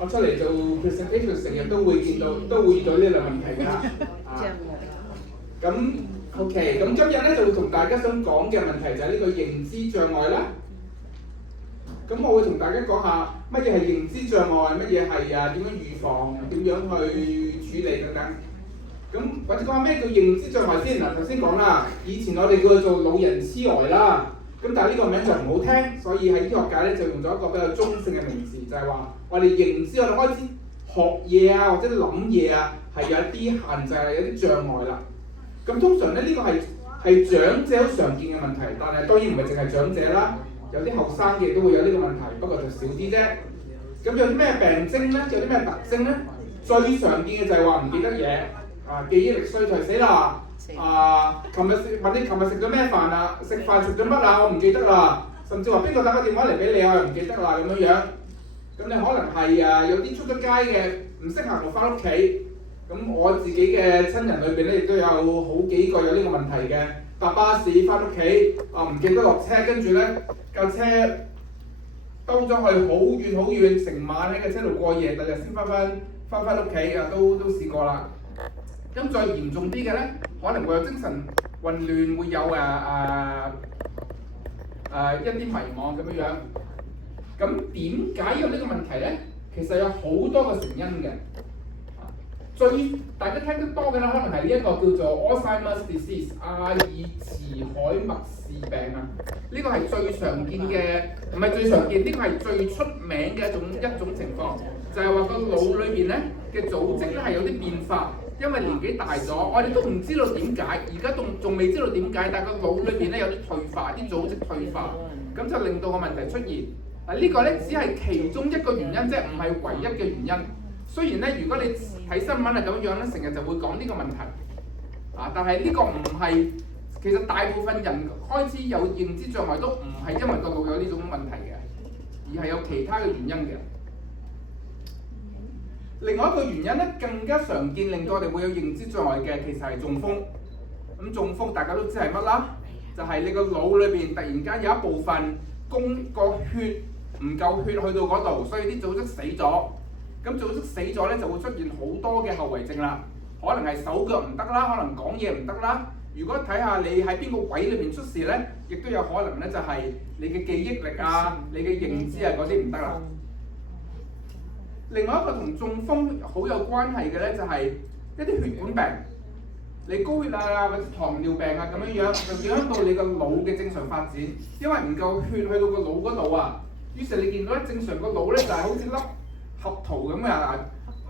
我出嚟做 presentation 成日都會見到，都會遇到呢兩個問題㗎。咁 OK，咁今日咧就會同大家想講嘅問題就係呢個認知障礙啦。咁我會同大家講下乜嘢係認知障礙，乜嘢係點樣預防，點樣去處理等等。咁或者講下咩叫認知障礙先嗱，頭先講啦，以前我哋叫佢做老人痴呆啦。咁但係呢個名就唔好聽，所以喺醫學界咧就用咗一個比較中性嘅名字，就係話我哋認知，我哋開始學嘢啊，或者諗嘢啊，係有一啲限制，有啲障礙啦。咁通常咧呢個係長者好常見嘅問題，但係當然唔係淨係長者啦，有啲後生嘅都會有呢個問題，不過就少啲啫。咁有啲咩病徵咧？有啲咩特徵咧？最常見嘅就係話唔記得嘢，記憶力衰退死啦。琴日問你琴日食咗咩飯啊？食飯食咗乜啊？我唔記得啦。甚至話邊個打個電話嚟俾你啊？我唔記得啦咁樣樣。咁你可能係有啲出咗街嘅唔識行路翻屋企。咁我自己嘅親人裏邊咧，亦都有好幾個有呢個問題嘅。搭巴士翻屋企唔記得落車，跟住咧架車兜咗去好遠好遠，成晚喺架車度過夜，第日先翻屋企啊，都試過啦。咁再嚴重啲嘅咧，可能會有精神混亂，會有一啲迷惘咁樣樣。咁點解有呢個問題咧？其實有好多個成因嘅。大家聽得多嘅咧，可能係呢一個叫做 Alzheimer's disease 阿爾茨海默氏病啊。呢個係最常見嘅，唔係最常見，呢個係最出名嘅一種情況，就係話個腦裏邊咧嘅組織咧係有啲變化。因為年紀大咗，我哋都唔知道點解，而家仲未知道點解，但係個腦裏邊咧有啲退化，啲組織退化，咁就令到個問題出現。呢個咧只係其中一個原因，即係唔係唯一嘅原因。雖然咧，如果你睇新聞係咁樣咧，成日就會講呢個問題，但係呢個唔係，其實大部分人開始有認知障礙都唔係因為個腦有呢種問題嘅，而係有其他嘅原因嘅。另外一個原因咧，更加常見令到我哋會有認知障礙嘅，其實係中風。咁中風大家都知係乜啦？就係你個腦裏邊突然間有一部分個血唔夠血去到嗰度，所以啲組織死咗。咁組織死咗咧，就會出現好多嘅後遺症啦。可能係手腳唔得啦，可能講嘢唔得啦。如果睇下你喺邊個位裏邊出事咧，亦都有可能咧，就係你嘅記憶力啊、你嘅認知啊嗰啲唔得啦。另外一個同中風好有關係嘅咧，就係一啲血管病，你高血壓啊或者糖尿病啊咁樣樣，就影響到你個腦嘅正常發展。因為唔夠血去到個腦嗰度啊，於是你見到咧正常個腦咧就係好似粒核桃咁啊，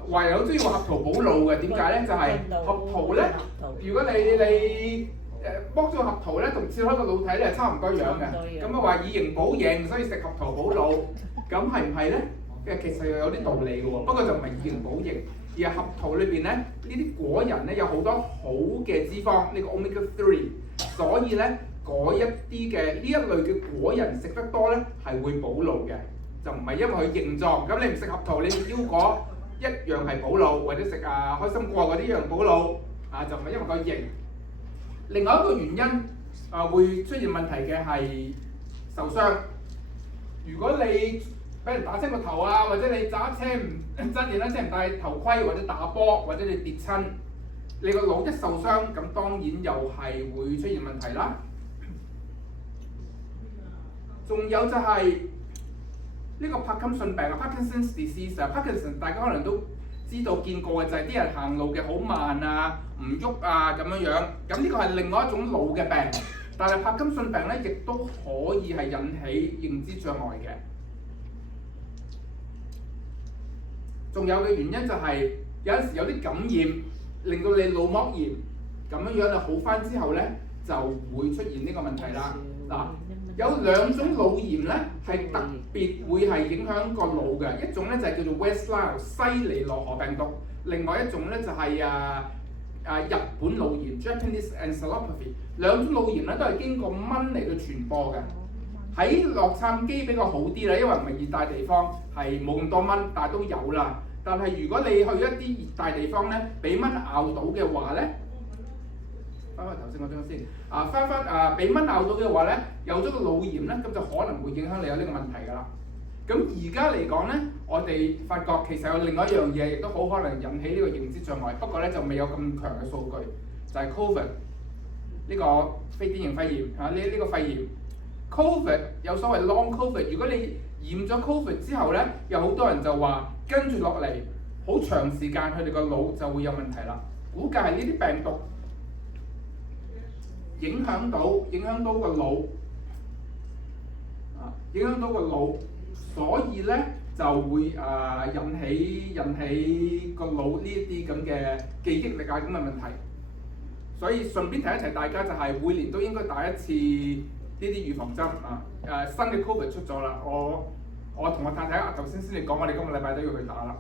唯有中意話核桃補腦嘅。點解咧？就係核桃咧，如果你剝咗個核桃咧，同切開個腦體咧係差唔多樣嘅。咁啊話以形補形，所以食核桃補腦，咁係唔係咧？其實又有啲道理嘅喎，不過就唔係以形補形，而係核桃裏邊咧呢啲果仁咧有好多好嘅脂肪，呢個 omega 3，所以咧嗰一啲嘅呢一類嘅果仁食得多咧係會補腦嘅，就唔係因為佢形狀。咁你唔食核桃，你食腰果一樣係補腦，或者食開心果嗰啲一樣補腦就唔係因為個形。另外一個原因會出現問題嘅係受傷。如果你俾人打親個頭啊，或者你揸車揸電單車唔戴頭盔，或者打波，或者你跌親，你個腦一受傷，咁當然又係會出現問題啦。仲有就係呢個帕金遜病啊 ，Parkinson's disease 啊 ，Parkinson 大家可能都知道見過嘅，就係啲人行路嘅好慢啊，唔喐啊咁樣樣。咁呢個係另外一種腦嘅病，但係帕金遜病咧亦都可以係引起認知障礙嘅。仲有嘅原因就係有陣時有啲感染，令到你腦膜炎咁樣樣，你好翻之後咧就會出現呢個問題啦。嗱，有兩種腦炎咧係特別會係影響個腦嘅，一種咧就係叫做 West Nile 西尼羅河病毒，另外一種咧就係日本腦炎 Japanese encephalopathy。兩種腦炎咧都係經過蚊嚟到傳播嘅。喺洛杉磯比較好啲啦，因為唔係熱帶地方，係冇咁多蚊，但係都有啦。但係如果你去一啲熱帶地方咧，俾蚊咬到嘅話咧，翻頭先嗰張先，俾蚊咬到嘅話咧，有咗個腦炎咧，咁就可能會影響你有呢個問題㗎啦。咁而家嚟講咧，我哋發覺其實有另外一樣嘢，亦都好可能引起呢個認知障礙。不過咧就未有咁強嘅數據，就係 Covid 呢個非典型肺炎啊，呢個肺炎。Covid 有所謂 Long Covid， 如果你染咗 Covid 之後咧，有好多人就話跟住落嚟好長時間佢哋個腦就會有問題啦。估計係呢啲病毒影響到個腦啊，影響到個腦，所以咧就會引起個腦呢一啲咁嘅記憶力啊咁嘅問題。所以順便提一提大家，就係每年都應該打一次呢啲預防針啊！新嘅 Covid 出咗啦，我同我太太頭先嚟講，我哋今個禮拜都要去打啦。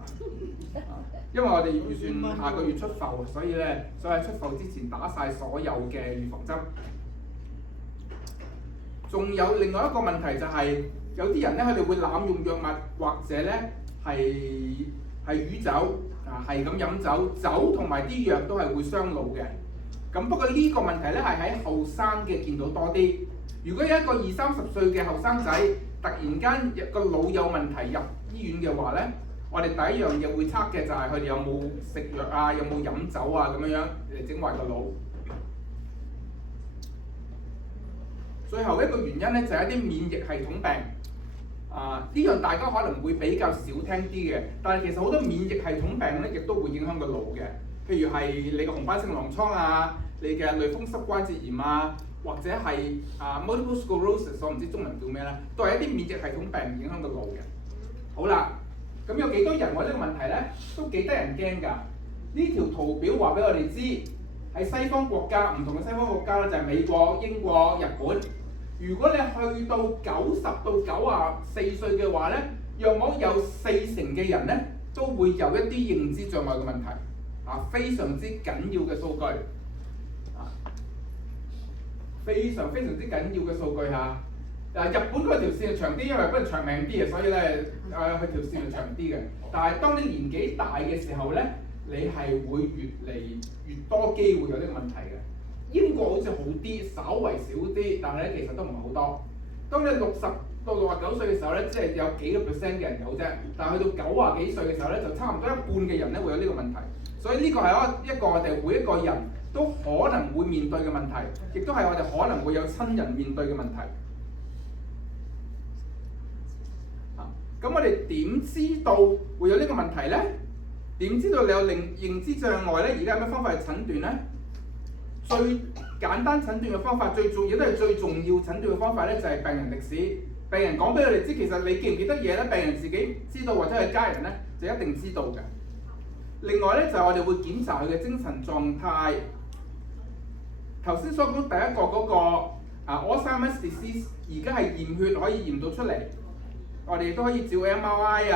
因為我哋預算下個月出埠，所以喺出埠之前打晒所有嘅預防針。仲有另外一個問題就係、有啲人咧，佢哋會濫用藥物，或者咧係酗酒啊，係咁飲酒，酒同埋啲藥都係會傷腦嘅。咁不過呢個問題咧係喺後生嘅見到多啲。如果有一個20-30歲嘅後生仔突然間個腦有問題入醫院嘅話咧，我哋第一樣嘢會測嘅就係佢哋有冇食藥啊，有冇飲酒啊咁樣嚟整壞個腦。最後一個原因咧就係一啲免疫系統病啊，呢樣大家可能會比較少聽啲嘅，但係其實好多免疫系統病咧亦都會影響個腦嘅。譬如係你個紅斑性狼瘡啊，你嘅類風濕關節炎啊，或者係multiple sclerosis， 我唔知中文叫咩咧，都係一啲免疫系統病影響個腦嘅。好啦，咁有幾多人我呢個問題咧都幾得人驚㗎。呢條圖表話俾我哋知，喺西方國家唔同嘅西方國家咧，就係美國、英國、日本。如果你去到90到94歲嘅話咧，約莫有40%嘅人咧都會有一啲認知障礙嘅問題。非常之緊要嘅數據，非常之緊要嘅數據嚇。日本嗰條線係長啲，因為日本人長命啲嘅，所以咧佢條線係長啲嘅。但係當你年紀大嘅時候咧，你係會越嚟越多機會有呢個問題嘅。英國好似好啲，稍為少啲，但係咧其實都唔係好多。當你60到69歲嘅時候咧，即係有幾個% 嘅人有啫。但係去到90幾歲嘅時候咧，就差唔多一半嘅人咧會有呢個問題。所以呢個係一個我哋每一個人都可能會面對嘅問題，亦都係我哋可能會有親人面對嘅問題。咁我哋點知道會有呢個問題咧？點知道你有認知障礙咧？而家有咩方法去診斷咧？最簡單診斷嘅方法，最重要都係最重要診斷嘅方法咧，就係病人歷史。病人講俾我哋知，其實你記唔記得嘢咧？病人自己知道或者係家人咧，就一定知道嘅。另外咧就係我哋會檢查佢嘅精神狀態。頭先所講第一個嗰個Alzheimer's disease， 而家係驗血可以驗到出嚟。我哋都可以照 MRI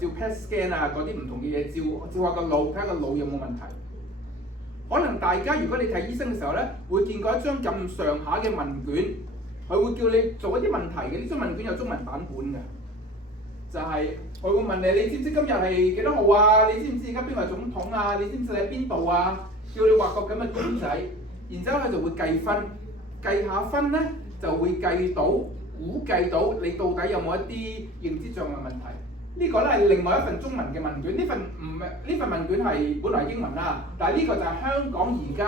照 PET scan 嗰啲唔同嘅嘢，照下個腦，睇下個腦有冇問題。可能大家如果你睇醫生嘅時候咧，會見過一張咁上下嘅問卷，佢會叫你做一啲問題嘅。呢張問卷有中文版本嘅。就係佢會問你，你知唔知今日係幾多號啊？你知唔知而家邊個係總統啊？你知唔知你喺邊度啊？叫你畫個咁嘅卷仔，然之後佢就會計分，計下分咧就會估計到你到底有冇一啲認知障礙問題。呢個咧係另外一份中文嘅問卷，呢份問卷係本來係英文啦，但係呢個就係香港而家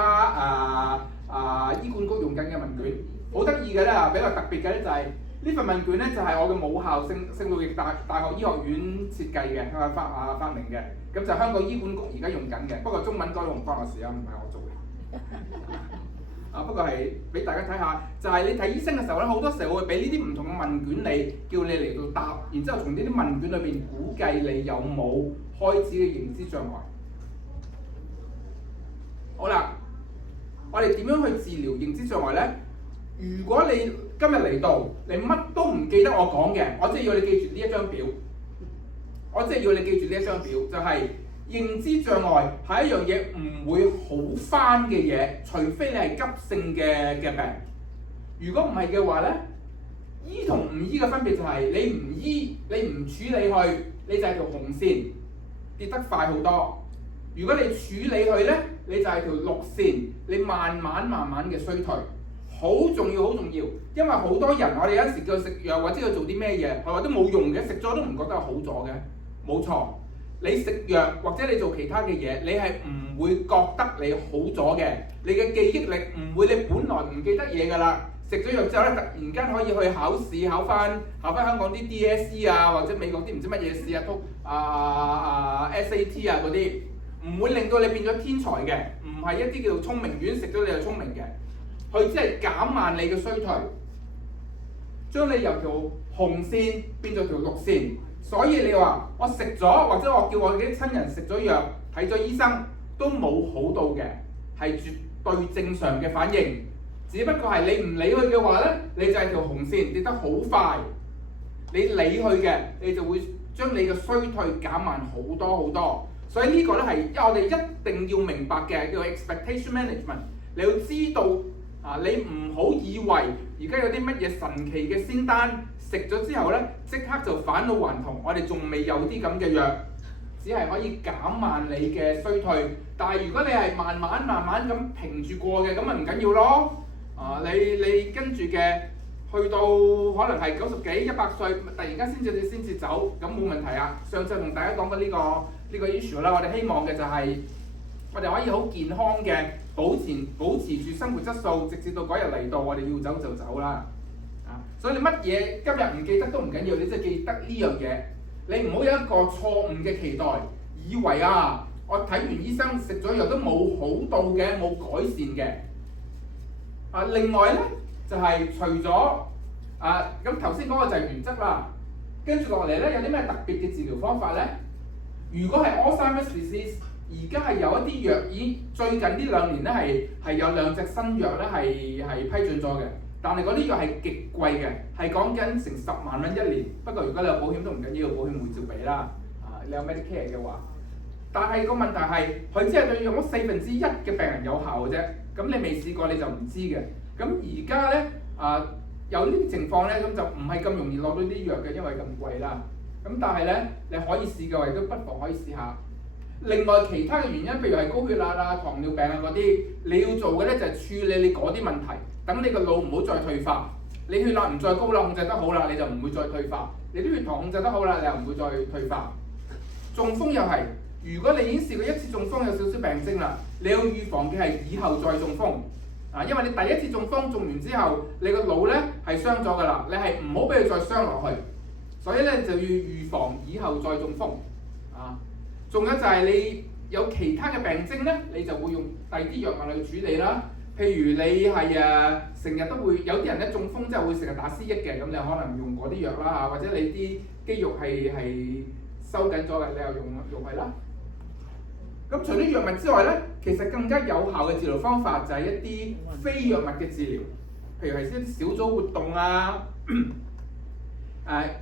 醫管局用緊嘅問卷。好得意嘅咧，比較特別嘅咧就係、呢份問卷咧就係我嘅母校聖路易大學醫學院設計嘅，發明嘅，咁就香港醫管局而家用緊嘅。不過中文改到唔關我事啊，唔係我做嘅。不過係俾大家睇下，就係你睇醫生嘅時候咧，好多時候會俾呢啲唔同嘅問卷你，叫你嚟到答，然之後從呢啲問卷裏邊估計你有冇開始嘅認知障礙。好啦，我哋點樣去治療認知障礙咧？如果你今日嚟到，你乜都唔記得我講嘅，我即係要你記住呢一張表。就係、認知障礙係一樣嘢唔會好返嘅嘢，除非你係急性嘅病。如果唔係嘅話咧，醫同唔醫嘅分別就係你唔醫，你唔處理佢，你就係條紅線，跌得快好多。如果你處理佢咧，你就係條綠線，你慢慢嘅衰退。好重要，好重要。因為好多人我哋有時叫佢食藥或者要做啲咩嘢，係話都冇用嘅，食咗都唔覺得好咗嘅。冇錯，你食藥或者你做其他嘅嘢，你係唔會覺得你好咗嘅。你嘅記憶力唔會，你本來唔記得嘢㗎啦。食咗藥之後咧，突然間可以去考試，考翻香港啲 DSE 啊，或者美國啲唔知乜嘢試啊，SAT 啊嗰啲，唔會令到你變咗天才嘅，唔係一啲叫做聰明丸食咗你就聰明嘅，佢只係減慢你嘅衰退，將你由條紅線變做條綠線。所以你話我食咗，或者我叫我啲親人食咗藥，睇咗醫生都冇好到嘅，係絕對正常嘅反應。只不過係你唔理佢嘅話咧，你就係條紅線跌得好快。你理佢嘅，你就會將你嘅衰退減慢好多好多。所以呢個咧係我哋一定要明白嘅，叫做 expectation management。你要知道你唔好以為而家有啲乜嘢神奇嘅仙丹，食咗之後咧即刻就返老還童。我哋仲未有啲咁嘅藥，只係可以減慢你嘅衰退。但係如果你係慢慢咁平住過嘅，咁咪唔緊要咯。你跟住嘅去到可能係90幾100歲，突然間先至走，咁冇問題啊。上次同大家講過呢個 issue 啦，我哋希望嘅就係我哋可以好健康嘅保持住生活質素，直至到嗰日嚟到，我哋要走就走啦。所以你乜嘢今日唔記得都唔緊要，你即係記得呢樣嘢。你唔好有一個錯誤嘅期待，以為我睇完醫生食咗藥都冇好到嘅，冇改善嘅。另外咧就係除咗咁頭先嗰個就係原則啦，跟住落嚟咧有啲咩特別嘅治療方法咧？如果係 Alzheimer's disease， 而家係有一啲藥最近呢2年咧係有2隻新藥咧係批准咗嘅，但係嗰啲藥係極貴嘅，係講緊成10萬蚊1年。不過如果你有保險都唔緊要，保險會照俾啦。你有 Medicare 嘅話，但係個問題係佢只係對用咗1/4嘅病人有效嘅啫。咁你未試過你就唔知嘅。咁而家咧有呢啲情況咧，咁就唔係咁容易攞到啲藥嘅，因為咁貴啦。咁但係咧你可以試嘅話，亦都不妨可以試下。另外其他嘅原因，譬如係高血壓啊、糖尿病啊嗰啲，你要做嘅咧就係處理你嗰啲問題，等你個腦唔好再退化。你血壓唔再高啦，控制得好啦，你就唔會再退化。你啲血糖控制得好啦，你又唔會再退化。中風又係。如果你已經試過1次中風有少少病徵啦，你要預防嘅係以後再中風因為你第1次中風中完之後，你個腦咧係傷咗㗎啦，你係唔好俾佢再傷落去，所以咧就要預防以後再中風仲有就係你有其他嘅病徵咧，你就會用第二啲藥物去處理啦。譬如你係成日都會有啲人咧中風之後會成日打思噎嘅，咁你可能用嗰啲藥啦或者你啲肌肉係收緊咗嘅，你又用係啦。咁除咗藥物之外咧，其實更加有效嘅治療方法就係一啲非藥物嘅治療，譬如係一啲小組活動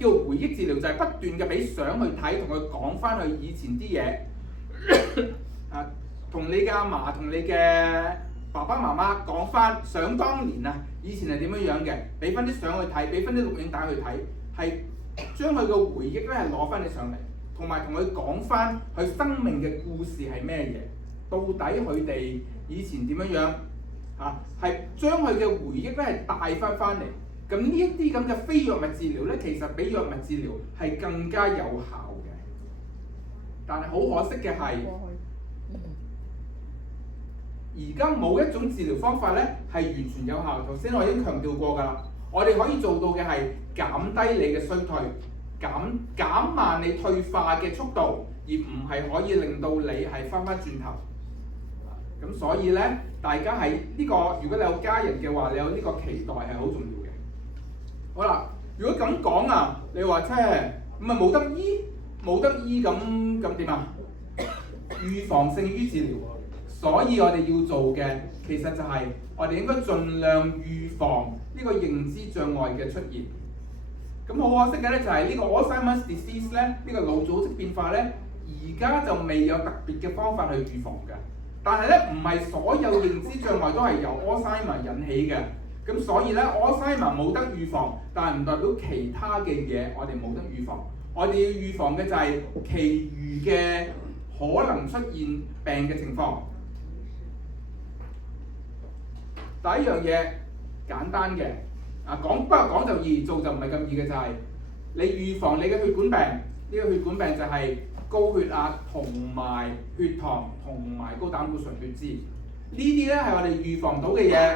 叫回憶治療，就係不斷嘅俾相去睇，同佢講翻佢以前啲嘢，同你嘅阿嫲同你嘅爸爸媽媽講翻想當年以前係點樣樣嘅，俾翻啲相去睇，俾翻啲錄影帶去睇，係將佢嘅回憶咧係攞翻你上嚟。同埋同佢講翻佢生命嘅故事係咩嘢，到底佢哋以前點樣樣係將佢嘅回憶咧係帶翻嚟。咁呢一啲咁嘅非藥物治療咧，其實比藥物治療係更加有效嘅。但係好可惜嘅係，而家冇一種治療方法咧係完全有效。頭先我已經強調過㗎啦，我哋可以做到嘅係減低你嘅衰退。減慢你退化嘅速度，而唔係可以令到你係翻轉頭。咁所以咧，大家喺呢個，如果你有家人嘅話，你有呢個期待係好重要嘅。好啦，如果咁講你話咁咪冇得醫，咁點啊？預防勝於治療，所以我哋要做嘅其實就係我哋應該盡量預防呢個認知障礙嘅出現。咁好可惜嘅咧，就係呢個 Alzheimer's disease 咧，呢個腦組織變化咧，而家就未有特別嘅方法去預防嘅。但係咧，唔係所有認知障礙都係由 Alzheimer 引起嘅。咁所以咧 ，Alzheimer 冇得預防，但係唔代表其他嘅嘢我哋冇得預防。我哋要預防嘅就係其餘嘅可能出現病嘅情況。第一樣嘢簡單嘅。不過講就易，做就唔係咁易嘅，就係、你預防你嘅血管病。呢、個血管病就係高血壓同埋血糖同埋高膽固醇血脂。呢啲咧係我哋預防到嘅嘢。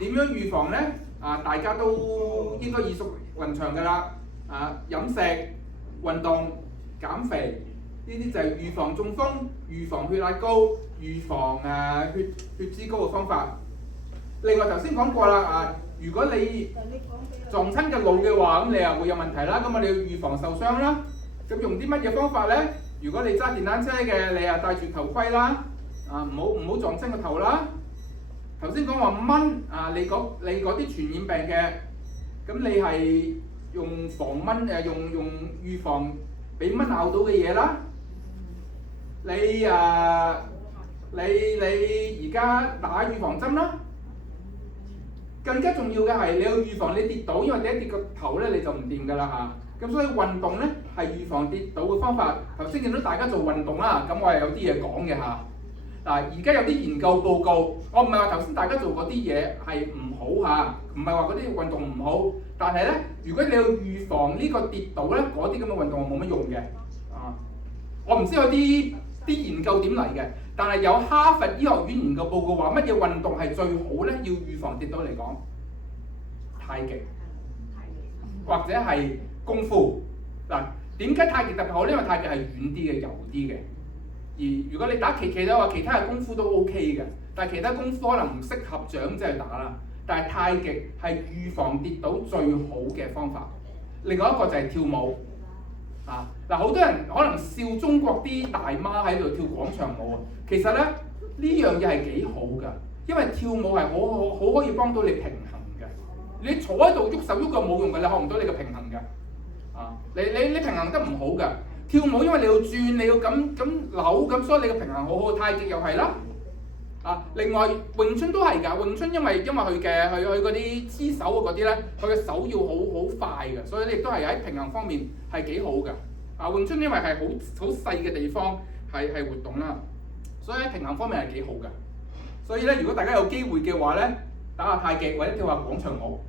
點樣預防咧？大家都應該耳熟能詳㗎啦。飲食、運動、減肥，呢啲就係預防中風、預防血壓高、預防血脂高嘅方法。另外頭先講過啦，如果你撞親嘅腦嘅話，咁你又會有問題啦。咁我哋要預防受傷啦。咁用啲乜嘢方法咧？如果你揸電單車嘅，你又戴住頭盔啦，唔好撞親個頭啦。頭先講話蚊，你嗰啲傳染病嘅，咁你係用防蚊用預防俾蚊咬到嘅嘢啦。你而家打預防針啦。更加重要嘅係你要預防你跌倒，因為你一跌個頭咧你就唔掂㗎啦嚇。咁所以運動咧係預防跌倒嘅方法。頭先見到大家做運動啦，咁我係有啲嘢講嘅嚇。而家有啲研究報告，我唔係話頭先大家做嗰啲嘢係唔好嚇，唔係話嗰啲運動唔好，但係咧，如果你要預防呢個跌倒咧，嗰啲咁嘅運動係冇乜用嘅。我唔知有啲研究點嚟嘅，但係有哈佛醫學院研究報告話乜嘢運動係最好咧？要預防跌倒嚟講，太極或者係功夫。點解太極特別好？因為太極係軟啲嘅、柔啲嘅。而如果你打其他話，其他嘅功夫都 OK 嘅，但係其他功夫可能唔適合長者去打啦。但係太極係預防跌倒最好嘅方法。另外一個就係跳舞。好多人可能笑中國啲大媽喺度跳廣場舞啊，其實咧呢樣嘢係幾好㗎，因為跳舞係好可以幫到你平衡嘅。你坐喺度喐手喐腳冇用㗎，你學唔到你嘅平衡㗎。你平衡得唔好㗎。跳舞因為你要轉，你要咁扭咁，所以你嘅平衡好好。太極又係啦。另外詠春都係㗎，詠春因為佢嗰啲黐手嗰啲咧，佢嘅手要好快嘅，所以你亦都係喺平衡方面係幾好㗎。詠春因為係好細嘅地方係活動啦，所以喺平衡方面係幾好㗎。所以咧，如果大家有機會嘅話咧，打下太極或者跳下廣場舞。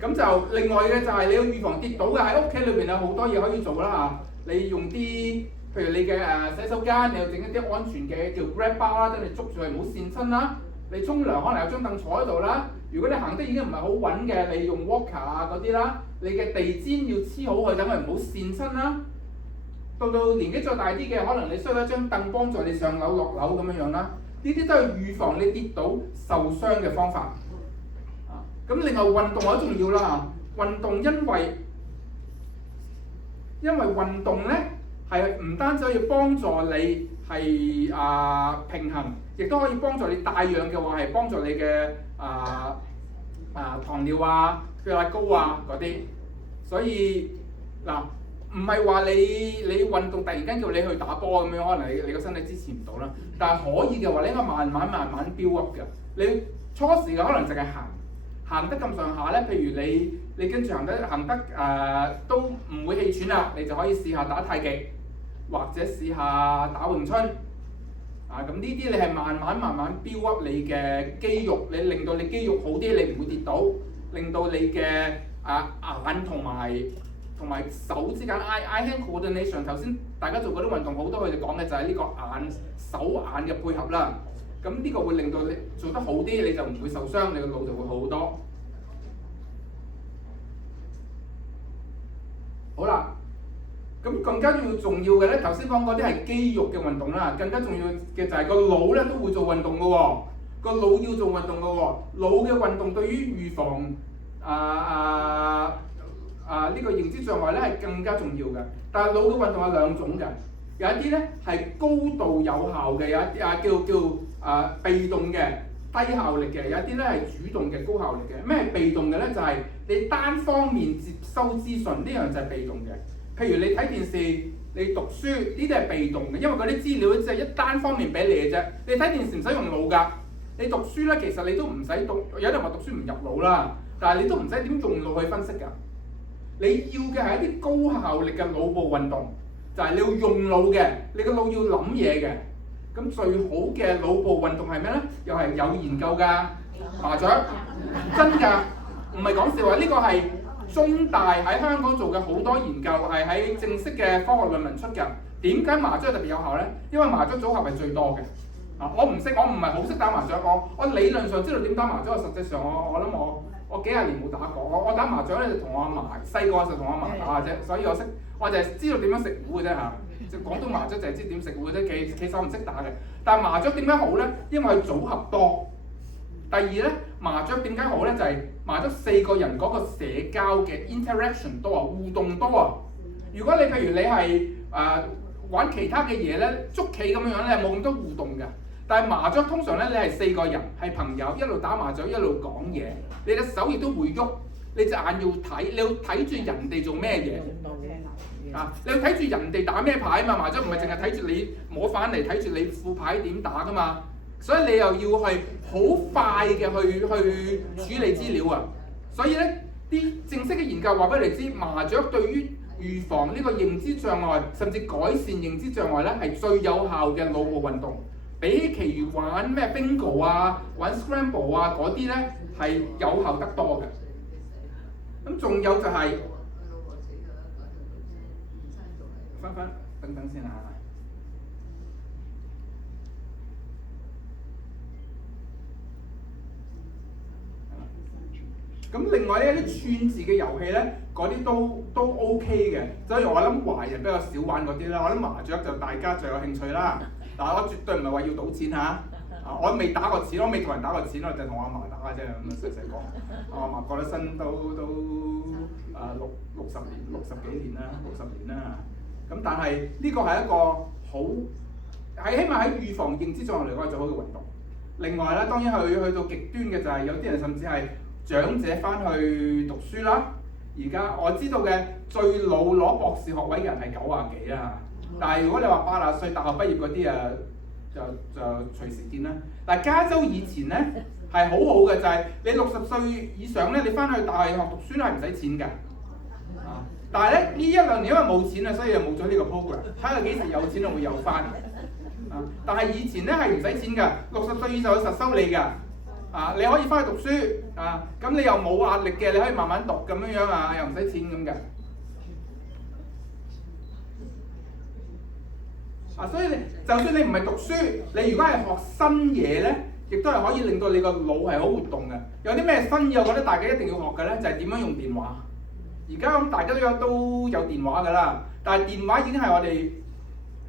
咁就另外嘅就係你要預防跌倒嘅，喺屋企裏邊有好多嘢可以做啦嚇。你用啲譬如你嘅洗手間，你又整一啲安全嘅叫 grab bar 啦，等你捉住佢唔好跣親啦。你沖涼可能有張凳坐喺度啦。如果你行得已經唔係好穩嘅，你用 walker 嗰啲啦。你嘅地氈要黐好佢，等佢唔好跣親啦。到年紀再大啲嘅，可能你需要一張凳幫助你上樓落樓咁樣啦。呢啲都係預防你跌倒受傷嘅方法。咁另外運動好重要啦嚇，運動因為運動咧係唔單止可以幫助你係平衡，亦都可以幫助你帶氧嘅話係幫助你嘅糖尿血壓高嗰啲。所以唔係話你運動突然間叫你去打波咁樣，可能你個身體支持唔到啦。但係可以嘅話，你應該慢慢 build up 嘅。你初時嘅可能淨係行得咁上下咧，譬如你跟住行得都唔會氣喘啦，你就可以試下打太極，或者試下打詠春。咁呢啲你係慢慢 build up 你嘅肌肉，你令到你肌肉好啲，你唔會跌倒，令到你嘅眼同埋手之間 eye hand coordination。頭先大家做嗰啲運動好多佢哋講嘅就係呢個手眼嘅配合啦。咁呢個會令到你做得好啲，你就唔會受傷，你個腦就會好好多。好啦，咁更加重要嘅咧，頭先講嗰啲係肌肉嘅運動啦，更加重要嘅就係個腦咧都會做運動嘅喎，個腦要做運動嘅喎，腦嘅運動對於預防呢個認知障礙咧係更加重要嘅。但係腦嘅運動有兩種嘅。有一啲咧係高度有效嘅，有一啲叫被動嘅低效力嘅，有一啲咧係主動嘅高效力嘅。咩係被動嘅咧？就係你單方面接收資訊，呢樣就係被動嘅。譬如你睇電視、你讀書，呢啲係被動嘅，因為嗰啲資料只係一單方面俾你嘅啫。你睇電視唔使用腦㗎，你讀書咧其實你都唔使讀，有人話讀書唔入腦啦，但係你都唔使點用腦去分析㗎。你要嘅係一啲高效力嘅腦部運動。就係你要用腦嘅，你個腦要諗嘢嘅。咁最好嘅腦部運動係咩咧？又係有研究㗎，麻雀，真㗎，唔係講笑話，呢個係中大喺香港做嘅好多研究，係喺正式嘅科學論文出嘅。點解麻雀特別有效咧？因為麻雀組合係最多嘅。我唔係好識打麻雀，我理論上知道點打麻雀，實際上我諗我幾廿年冇打過。我打麻雀咧就同我阿嫲細個就同我阿嫲打嘅啫，所以我就係知道點樣食糊嘅啫嚇。就廣東麻雀就係知點食糊嘅啫，其實我唔識打嘅。但係麻雀點解好咧？因為佢組合多。第二咧，麻雀點解好咧？就係麻雀4個人嗰個社交嘅 interaction 多啊，互動多啊。如果你譬如你係玩其他嘅嘢咧，捉棋咁樣樣咧，冇咁多互動嘅。但係麻雀通常咧，你係4個人係朋友，一路打麻雀一路講嘢，你隻手亦都會喐，你隻眼要睇，你要睇住人哋做咩嘢啊？你要睇住人哋打咩牌啊嘛？麻雀唔係淨係睇住你摸翻嚟，睇住你副牌點打噶嘛，所以你又要係好快嘅去處理資料啊。所以咧，啲正式嘅研究話俾你知，麻雀對於預防呢個認知障礙，甚至改善認知障礙咧，係最有效嘅腦部運動。比起其餘玩咩 bingo 啊、玩 scramble 啊嗰啲咧，係有效得多嘅。咁仲有就係分等先嚇。咁另外咧，啲串字嘅遊戲咧，嗰啲都 OK 嘅。所以我諗華人比較少玩嗰啲啦。我諗麻雀就大家最有興趣啦。嗱，我絕對唔係話要賭錢嚇，我未打過錢，我未同人打過錢，我就同我阿嫲打啫。咁細講，我阿嫲過咗身都60幾年啦，60年啦。咁但係呢個係一個好起碼喺預防認知障礙嚟講係最好嘅運動。另外咧，當然去到極端嘅就係有啲人甚至係長者翻去讀書啦。而家我知道嘅最老攞博士學位嘅人係90幾啦。但係如果你話80歲大學畢業嗰啲啊，就隨時見啦。但係加州以前咧係好好嘅，就係你60歲以上咧，你翻去大學讀書咧係唔使錢㗎。但係咧呢1、2年因為冇錢啊，所以就冇咗呢個 program。睇下幾時有錢就會有翻。但係以前咧係唔使錢㗎，60歲以上實收你㗎。你可以翻去讀書咁你又冇壓力嘅，你可以慢慢讀咁樣樣又唔使錢咁嘅。所以就算你唔係讀書，你如果係學新嘢咧，亦都係可以令到你個腦係好活動嘅。有啲咩新嘢，我覺得大家一定要學嘅咧，就係點樣用電話。而家咁大家都有電話㗎啦，但係電話已經係我哋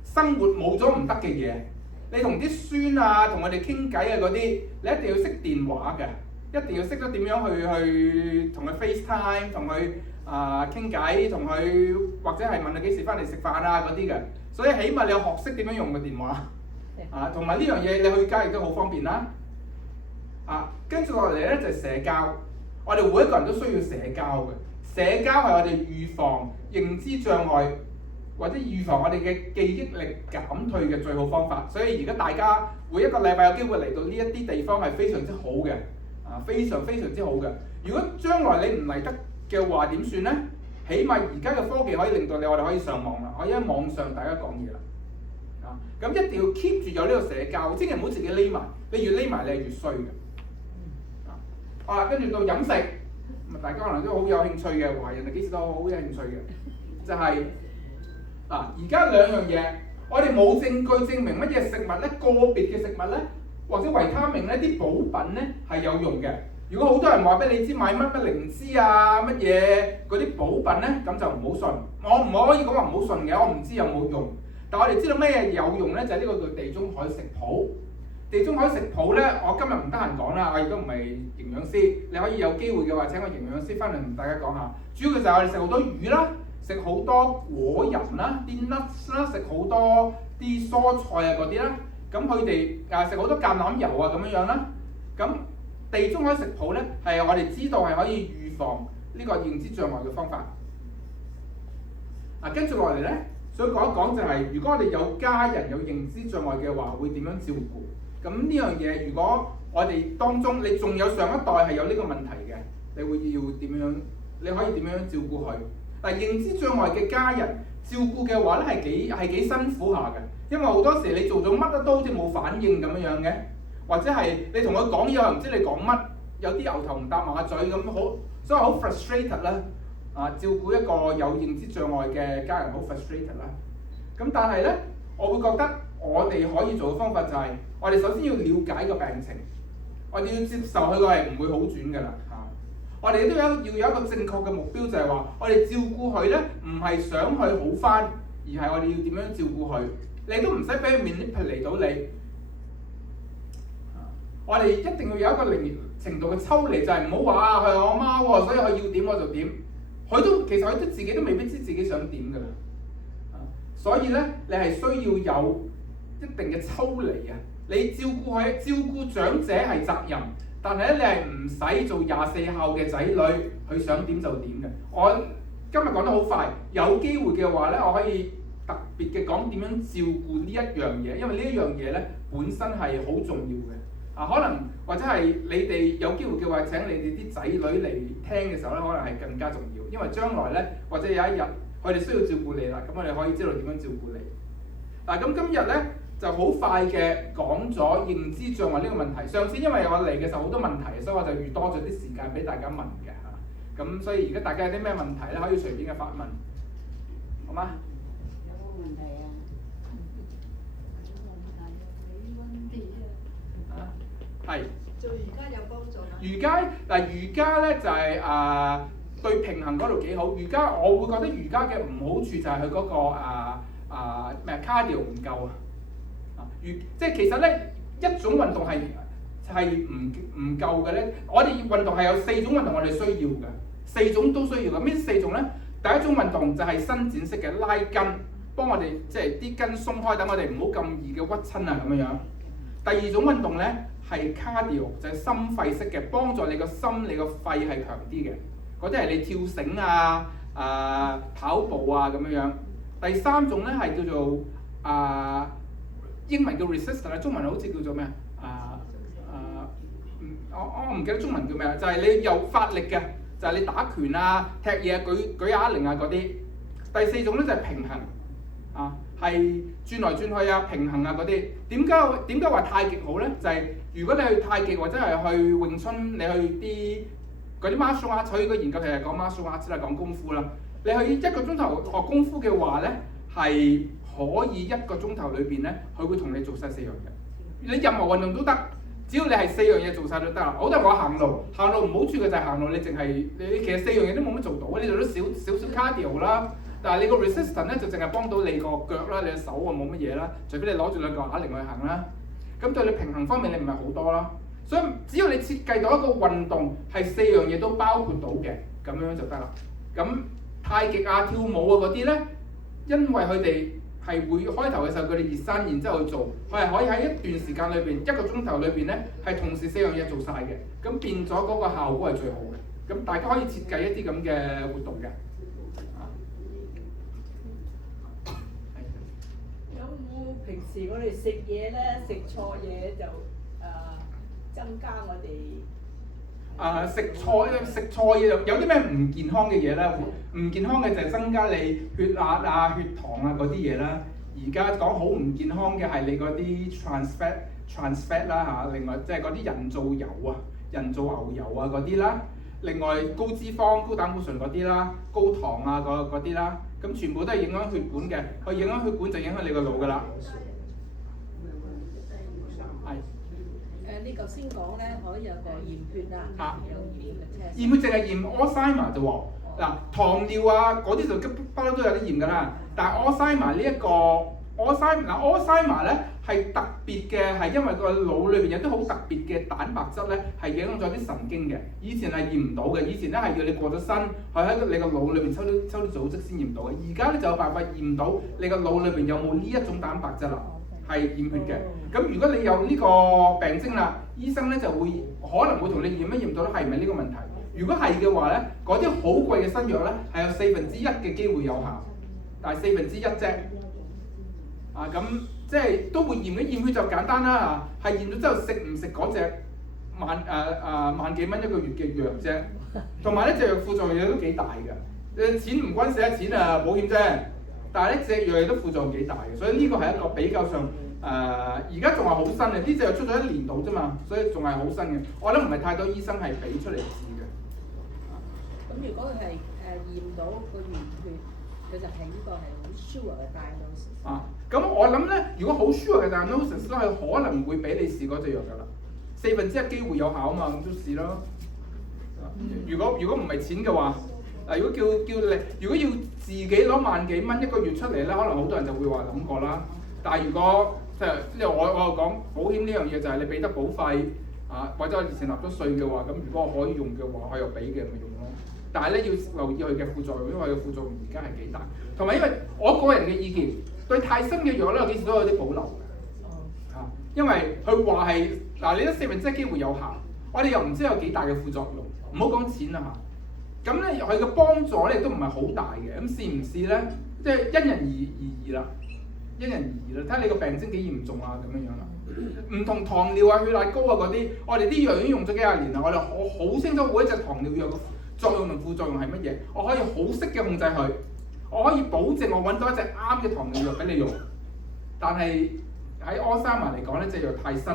生活冇咗唔得嘅嘢。你同啲孫啊，同我哋傾偈啊嗰啲，你一定要識電話嘅，一定要識得點樣去同佢 FaceTime， 同佢傾偈，同佢或者係問佢幾時翻嚟食飯啊嗰啲嘅。所以起碼你要學識點樣用個電話同埋呢樣嘢你去街亦都好方便啦。跟住落嚟咧就係社交，我哋每一個人都需要社交嘅。社交係我哋預防認知障礙或者預防我哋嘅記憶力減退嘅最好方法。所以而家大家每一個禮拜有機會嚟到呢一啲地方係非常之好嘅，非常之好嘅。如果將來你唔嚟得嘅話點算咧？起碼而家嘅科技可以令到我哋可以上網啦，可以喺網上大家講嘢啦。咁一定要 keep 住有呢個社交，千祈唔好自己匿埋，你越匿埋你係越衰嘅。跟住到飲食，大家可能都好有興趣嘅，華人幾時都好有興趣嘅，就係而家2樣嘢，我哋冇證據證明乜嘢食物咧，個別嘅食物咧，或者維他命咧，啲補品咧係有用嘅。如果好多人話俾你知買乜靈芝啊乜嘢嗰啲補品咧，咁就唔好信。我唔可以講話唔好信嘅，我唔知有冇用。但我哋知道咩嘢有用咧，就係呢個叫地中海食譜。地中海食譜咧，我今日唔得閒講啦，我亦都唔係營養師。你可以有機會嘅話請個營養師翻嚟同大家講下。主要嘅就係我哋食好多魚啦，食好多果仁啦，啲 nuts 啦，食好多啲蔬菜啊嗰啲啦。咁佢哋食好多橄欖油啊咁樣樣啦。咁地中海食譜咧係我哋知道係可以預防呢個認知障礙嘅方法。跟住落嚟咧，想講一講就係、如果我哋有家人有認知障礙嘅話，會點樣照顧？咁呢樣嘢，如果我哋當中你仲有上一代係有呢個問題嘅，你會要點樣？你可以點樣照顧佢？但係認知障礙嘅家人照顧嘅話咧係幾辛苦下嘅，因為好多時你做咗乜都好似冇反應咁樣嘅。或者係你同佢講嘢又唔知你講乜，有啲牛頭唔搭馬嘴咁好，所以好 frustrated 啦。照顧一個有認知障礙嘅家人好 frustrated 啦。咁但係咧，我會覺得我哋可以做嘅方法就係，我哋首先要了解個病情，我哋要接受佢個係唔會好轉㗎啦。我哋都要有一個正確嘅目標，就係話我哋照顧佢咧，唔係想佢好返，而係我哋要點樣照顧佢。你都唔使俾佢manipulate嚟到你。我哋一定要有一個零程度嘅抽離，就係唔好話佢係我媽喎，所以佢要點我就點。其實佢都自己都未必知自己想點㗎啦。所以咧，你係需要有一定嘅抽離啊！你照顧長者係責任，但係咧你係唔使做24孝嘅仔女，佢想點就點嘅。我今日講得好快，有機會嘅話咧，我可以特別嘅講點樣照顧呢一樣嘢，因為呢一樣嘢咧本身係好重要嘅。可能或者係你哋有機會嘅話，請你哋啲仔女嚟聽嘅時候咧，可能係更加重要，因為將來咧或者有一日佢哋需要照顧你啦，咁我哋可以知道點樣照顧你。咁今日咧就好快嘅講咗認知障礙呢個問題。上次因為我嚟嘅時候好多問題，所以我就預多咗啲時間俾大家問嘅嚇。咁所以而家大家有啲咩問題咧，可以隨便嘅發問，好嗎？有冇問題啊？係。做瑜伽有幫助嗎？瑜伽咧就係對平衡嗰度幾好。瑜伽我會覺得瑜伽嘅唔好處就係佢嗰個cardio 唔夠啊。即係其實咧一種運動係唔夠嘅咧。我哋運動係有4種運動我哋需要嘅，4種都需要嘅。咩4種咧？第一種運動就係伸展式嘅拉筋，幫我哋即係啲筋鬆開，等我哋唔好咁易嘅屈親啊咁樣樣。第二種運動咧係 cardio， 就係心肺式嘅，幫助你個心、你個肺係強啲嘅。嗰啲係你跳繩跑步啊咁樣樣。第三種咧係叫做英文叫 resistance， 中文好似叫做咩我唔記得中文叫咩，就係你有發力嘅，就係你打拳啊、踢嘢、舉啞鈴啊嗰啲。第四種咧就係平衡係轉來轉去啊、平衡啊嗰啲。點解話太極好咧？就係如果你去太極或者係去詠春，你去啲嗰啲 martial arts，佢個研究其實講 martial arts 啦，講功夫啦。你去1個鐘頭學功夫嘅話咧，係可以1個鐘頭裏邊咧，佢會同你做晒4樣嘢。你任何運動都得，只要你係4樣嘢做晒就得啦。好多人話行路唔好處嘅就係行路，你其實4樣嘢都冇乜做到，你做咗少 cardio 啦。但係你個 resistance 咧就淨係幫到你個腳啦，你隻手冇乜嘢啦，除非你攞住2個啞鈴去行啦。咁對你平衡方面你唔係好多啦。所以只要你設計到一個運動係4樣嘢都包括到嘅，咁樣就得啦。咁太極跳舞嗰啲咧，因為佢哋係會開頭嘅時候佢哋熱身，然之後去做，佢係可以喺一段時間裏邊1個鐘頭裏邊咧係同時4樣嘢做晒嘅，咁變咗嗰個效果係最好嘅。咁大家可以設計一啲咁嘅活動嘅。平時我哋食嘢咧，食錯嘢就增加我哋食錯嘢有啲咩唔健康嘅嘢咧？唔健康嘅就係增加你血壓血糖嗰啲嘢啦。而家講好唔健康嘅係你嗰啲 trans fat 啦另外即係嗰啲人造油人造牛油嗰啲啦。另外高脂肪、高膽固醇嗰啲啦，高糖嗰啲啦。咁全部都係影響血管嘅，佢影響血管就影響你個腦㗎啦。你頭先講咧，可以有個驗血有驗嘅驗血淨係驗 Alzheimer 啫喎。糖尿嗰啲就不嬲都有啲驗㗎啦。但係 Alzheimer 呢一個 Alzheimer 咧係特別嘅，係因為個腦裏邊有啲好特別嘅蛋白質咧，係影響咗啲神經嘅。以前係驗唔到嘅，以前咧係要你過咗身，佢喺你個腦裏邊抽啲組織先驗到嘅。而家咧就有辦法驗到你個腦裏邊有冇呢一種蛋白質啦，係驗血嘅。咁如果你有呢個病徵啦，醫生咧就會可能會同你驗到係咪呢個問題。如果係嘅話咧，嗰啲好貴嘅新藥咧係有1/4嘅機會有效，但係1/4啫。咁即係都會驗嘅，驗血就簡單啦係驗咗之後食唔食嗰隻萬幾蚊1個月嘅藥啫，同埋呢隻藥副作用都幾大嘅。錢唔關使錢保險啫，但係呢隻藥都副作用幾大嘅，所以呢個係一個比較上而家仲係好新嘅，呢隻又出咗1年到啫嘛，所以仲係好新嘅。我諗唔係太多醫生係俾出嚟治嘅。咁如果佢係驗到個驗血，佢就係呢個係好 sure 嘅 diagnosis。咁我諗咧，如果好 sure 嘅 diagnosis 咧，佢可能會俾你試嗰隻藥㗎啦，1/4機會有效啊嘛，咁都試咯。如果唔係錢嘅話，如果叫你，如果要自己攞萬幾蚊1個月出嚟咧，可能好多人就會話諗過啦。但係如果即係我又講保險呢樣嘢就係你俾得保費或者我以前納咗稅嘅話，咁如果我可以用嘅話，我又俾嘅咪用咯。但係咧要留意佢嘅副作用，因為佢嘅副作用而家係幾大。同埋因為我個人嘅意見，對太新嘅藥咧，我幾時都有啲保留嘅。因為佢話係你得1/4機會有效，我哋又唔知有幾大嘅副作用。唔好講錢啦嚇。咁咧佢嘅幫助咧都唔係好大嘅。咁試唔試咧？即係因人而異啦。因人而異啦，睇下你個病徵幾嚴重啊咁樣樣啦。唔同糖尿血壓高嗰啲，我哋啲藥已經用咗幾廿年啦，我哋好清楚每一隻糖尿藥嘅作用同副作用係乜嘢，我可以好識嘅控制佢，我可以保證我揾到一隻啱嘅糖尿藥俾你用。但係喺阿沙瑪嚟講呢隻藥太新，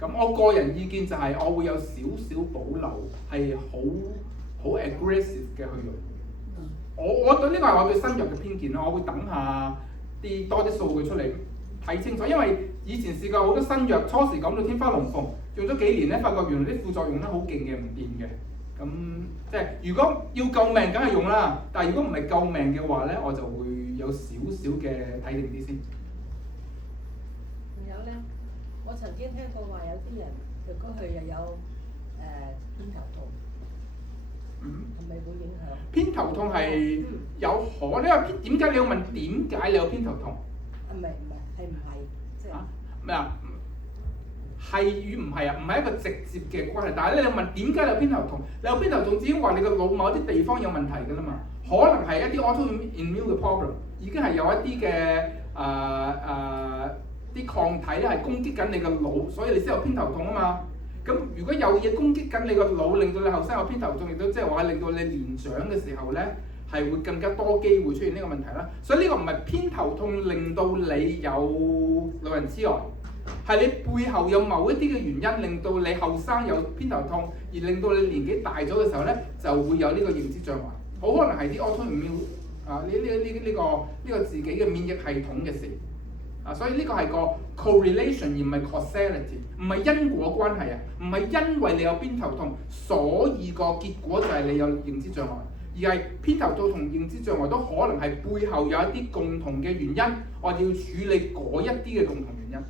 咁我個人意見就係我會有少少保留，係好 aggressive 嘅去用。我對呢個係我對新藥嘅偏見啦，我會等下多啲數據出嚟睇清楚，因為以前試過好多新藥，初時講到天花龍鳳，用咗幾年咧，發覺原來啲副作用咧好勁嘅，唔掂嘅。咁即係如果要救命，梗係用啦。但係如果唔係救命嘅話咧，我就會有少少嘅睇定啲先。仲有咧，我曾經聽過話有啲人，如果佢又有偏頭痛。係咪會影響？偏頭痛係有可，因為點解你要問點解你有偏頭痛？唔係，係唔係？即係咩啊？係與唔係啊？唔係一個直接嘅關係。但係咧，你問點解你有偏頭痛？你有偏頭痛只已經話你個腦某啲地方有問題㗎啦嘛。可能係一啲 autoimmune 嘅 problem， 已經係有一啲嘅啲抗體咧係攻擊緊你個腦，所以你先有偏頭痛啊嘛。咁如果有嘢攻擊緊你個腦，令到你後生有偏頭痛，亦都即係話令到你年長嘅時候咧，係會更加多機會出現呢個問題啦。所以呢個唔係偏頭痛令到你有老人痴呆，係你背後有某一啲嘅原因令到你後生有偏頭痛，而令到你年紀大咗嘅時候咧，就會有呢個認知障礙。好可能係啲 autoimmune 呢個自己嘅免疫系統嘅事。所以呢個係個 correlation 而唔係 causality， 唔係因果關係啊，唔係因為你有偏頭痛，所以個結果就係你有認知障礙，而係偏頭痛同認知障礙都可能係背後有一啲共同嘅原因，我哋要處理嗰一啲嘅共同原因。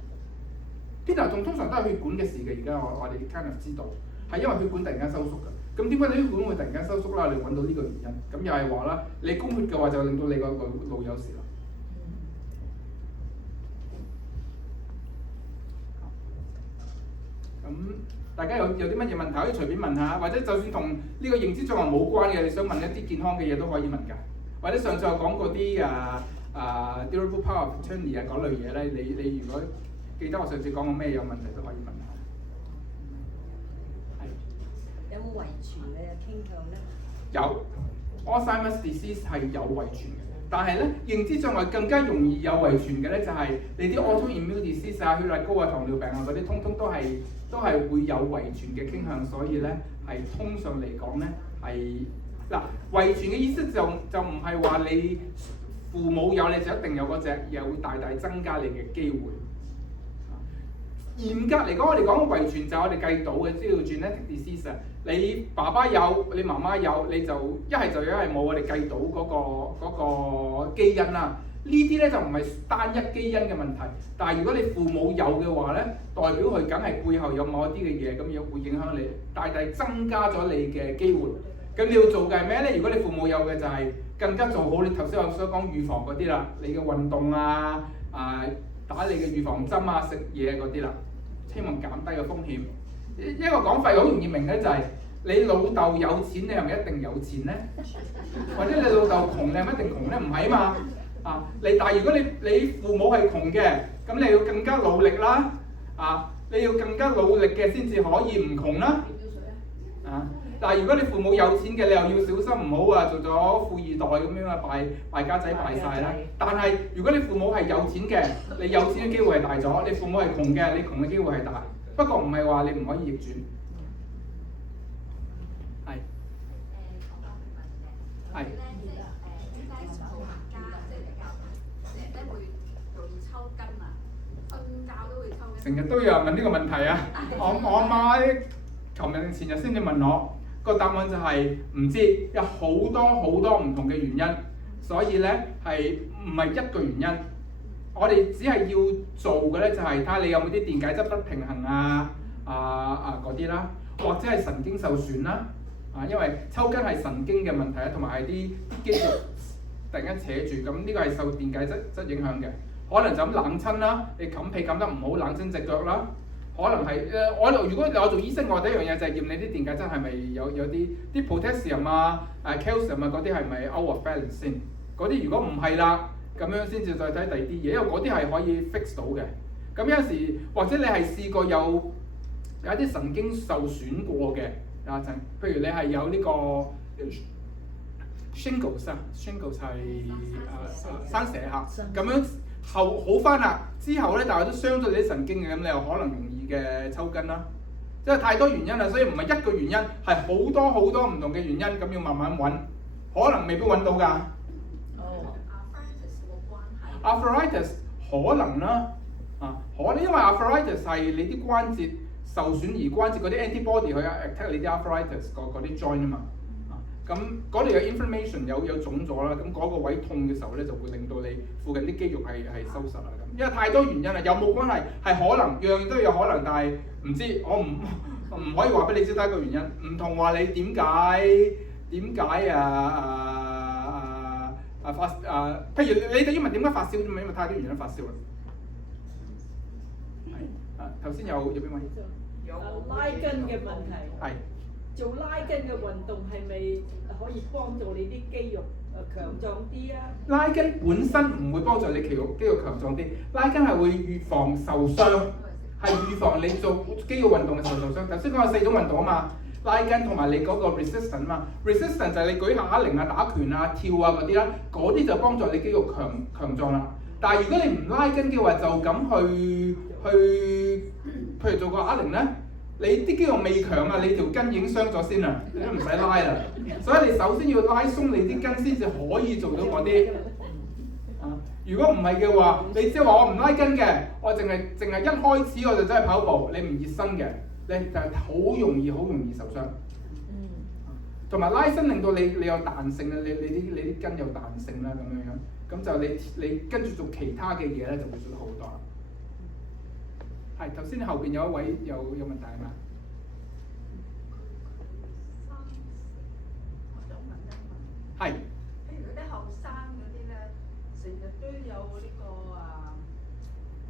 偏頭痛通常都係血管嘅事嘅，而家我哋 kind of 知道係因為血管突然間收縮嘅。咁點解你血管會突然間收縮啦？你揾到呢個原因，咁又係話啦，你供血嘅話就令到你個腦有事啦。咁大家有啲乜嘢問題可以隨便問下，或者就算同呢個認知障礙冇關嘅，你想問一啲健康嘅嘢都可以問㗎。或者上次我講過啲durable power of attorney 嗰類嘢咧，你如果記得我上次講過咩有問題都可以問下。係。有冇遺傳嘅傾向咧？有 Alzheimer's disease 係有遺傳嘅。但係咧，認知障礙更加容易有遺傳嘅咧，就係你啲 autoimmune disease 血壓高啊、糖尿病啊嗰啲，通通都係會有遺傳嘅傾向，所以咧係通常嚟講咧係遺傳嘅意思就唔係話你父母有你就一定有嗰隻，而係會大大增加你嘅機會。嚴格嚟講，我哋講遺傳就係我哋計到嘅，即係 genetic disease 啊。你爸爸有，你媽媽有，你就一係就一係冇，我哋計到嗰個基因啦。呢啲咧就唔係單一基因嘅問題，但係如果你父母有嘅話咧，代表佢梗係背後有某一啲嘅嘢，咁樣會影響你，大大增加咗你嘅機會。咁你要做嘅係咩咧？如果你父母有嘅就係更加做好你頭先我所講預防嗰啲啦，你嘅運動打你嘅預防針啊、食嘢嗰啲啦，希望減低個風險。一個講法好容易明嘅就係你老豆有錢，你係咪一定有錢咧？或者你老豆窮，你係咪一定窮咧？唔係啊嘛。但係如果你父母係窮嘅，咁你要更加努力啦。你要更加努力嘅先至可以唔窮啦。但係如果你父母有錢嘅，你又要小心唔好啊做咗富二代咁樣啊，敗家仔敗晒啦。但係如果你父母係有錢嘅，你有錢嘅機會係大咗；你父母係窮嘅，你窮嘅機會係大。不過唔係話你唔可以逆轉。係。係。成日都有人問呢個問題啊！我阿媽琴日前日先至問我，個答案就係唔知，有好多唔同嘅原因，所以咧係唔係一個原因？我哋只係要做嘅咧就係睇下你有冇啲電解質不平衡嗰啲啦，或者係神經受損啦因為抽筋係神經嘅問題啊，同埋係啲肌肉突然間扯住，咁呢個係受電解質影響嘅。可能就咁冷親啦，你冚被冚得唔好，冷親隻腳啦。可能係如果我做醫生，我第一樣嘢就係驗你啲電解質係咪有啲 potassium calcium 嗰啲係咪 out of balance 先？嗰啲如果唔係啦，咁樣先至再睇第二啲嘢，因為嗰啲係可以 fix 到嘅。咁有陣時或者你係試過有一啲神經受損過嘅譬如你係有呢個 shingles 係生蛇咁樣。好翻啦，之後咧，但係都傷咗你啲神經嘅，咁你又可能容易嘅抽筋啦。即係太多原因啦，所以唔係一個原因，係好多唔同嘅原因，咁要慢慢揾，可能未必揾到㗎。Arthritis 可能啦，可能因為 arthritis 係你啲關節受損而關節嗰啲 antibody 去 attack 你啲 arthritis 嗰啲 joint 啊嘛。咁嗰度有 inflammation 有腫咗啦，咁嗰個位痛嘅時候咧，就會令到你附近啲肌肉係收實啦咁。因為太多原因啦，有冇關係？係可能，樣樣都有可能，但係唔知，我唔可以話俾你知得一個原因。唔同話你點解譬如你哋要問點解發燒啫嘛，因為太多原因發燒啦。係頭先有邊位？有拉筋嘅問題。係。做拉筋嘅運動係咪可以幫助你啲肌肉強壯啲啊？拉筋本身唔會幫助你肌肉強壯啲，拉筋係會預防受傷，係預防你做肌肉運動嘅時候受傷。頭先講有4種運動啊嘛，拉筋同埋你嗰個 resistance 嘛 ，resistance 就係你舉下啞鈴啊、打拳啊、跳啊嗰啲啦，嗰啲就幫助你肌肉強壯啦。但係如果你唔拉筋嘅話，就咁去，譬如做個啞鈴咧。你啲肌肉未強啊，你條筋已經傷咗先啦，你都唔使拉啦。所以你首先要拉鬆你啲筋先至可以做到嗰啲。如果唔係嘅話，你即係話我唔拉筋嘅，我淨係一開始我就真係跑步，你唔熱身嘅，你就係好容易受傷。同埋拉伸令到你有彈性啊，你啲筋有彈性啦咁樣，咁就你跟住做其他嘅嘢咧就會做得好多啦。係頭先後邊有一位有問題係嘛？我想問一問。係。譬如嗰啲後生嗰啲咧，成日都有呢個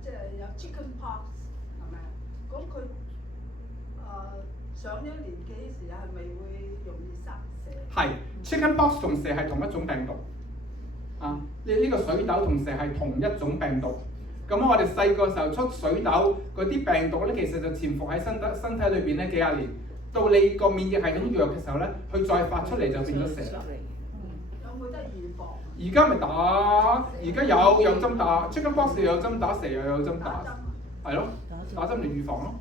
即係有 chicken pox 係咪啊？咁佢上咗年紀時係咪會容易生蛇？係 chicken pox 同蛇係同一種病毒。呢個水痘同蛇係同一種病毒。咁我哋細個時候出水痘嗰啲病毒咧，其實就潛伏喺身體裏邊咧幾廿年，到你個免疫系統弱嘅時候咧，佢再發出嚟就變咗蛇啦。有冇得預防？而家咪打，而家有針打 chicken pox 有針打，蛇又有針打，係咯，打針嚟預防咯。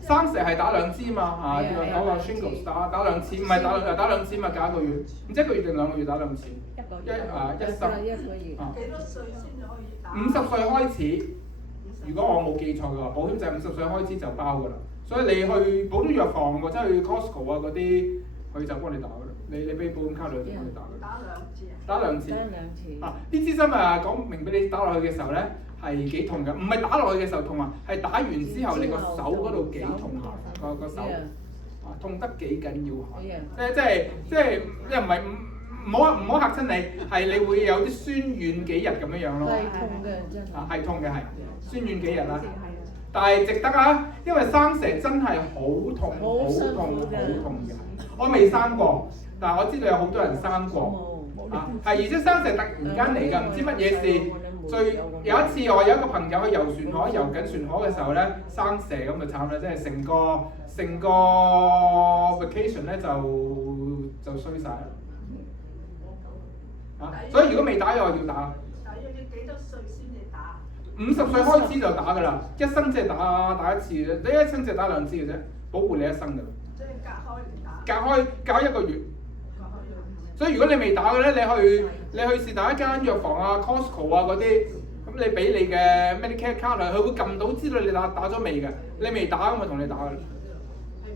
生蛇係打2支嘛叫嗰個 shingles 打2次，唔係打2次嘛，隔1個月，唔知1個月定2個月打2次。一針。幾多歲先至可以打？50歲開始，如果我冇記錯嘅話，保險就係50歲開始就包㗎啦。所以你去普通藥房或者去 Costco 嗰啲，佢就幫你打㗎啦。你俾保險卡你就幫你打㗎。打2次啊？打2次。呢支針講明俾你打落去嘅時候咧係幾痛㗎，唔係打落去嘅時候痛啊，係打完之後你個手嗰度幾痛下，個手痛得幾緊要下。即係唔係唔好嚇親你，係你會有啲酸軟幾日咁樣咯。係痛嘅真係。係痛嘅係，酸軟幾日啦。但係值得啊，因為生蛇真係好痛嘅。我未生過，但係我知道有好多人生過。係而且生蛇突然間嚟㗎，唔知乜嘢事。有一次我有一個朋友去遊船河，遊緊船河嘅時候咧，生蛇咁就慘啦，即係成個 vacation 咧就衰晒啦。所以如果未打嘅話要打。大約要幾多歲先至打？50歲開始就打㗎啦，一生只係打一次嘅，你一生只係打2次嘅啫，保護你一生㗎。即係隔開一個月。所以如果你未打嘅咧，你去是但一間藥房啊、Costco 啊嗰啲，咁你俾你嘅 Medicare card 佢會撳到知道你打咗未嘅，你未打咁咪同你打㗎啦。係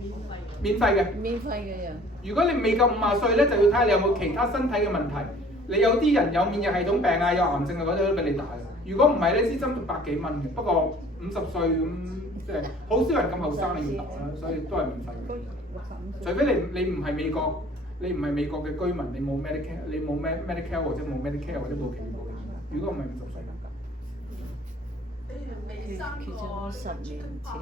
免費嘅。免費嘅人。如果你未夠50歲咧，就要睇下你有冇其他身體嘅問題。你有啲人有免疫系統病啊、有癌症啊嗰啲都俾你打嘅。如果唔係咧，支針就100幾蚊嘅。不過50歲咁即係好少人咁後生要打啦，所以都係免費嘅。除非你唔係美國。你唔係美國嘅居民，你冇 Medicare 或者冇 Medicare 或者冇其他保險。如果唔係50歲你哋未生過10年前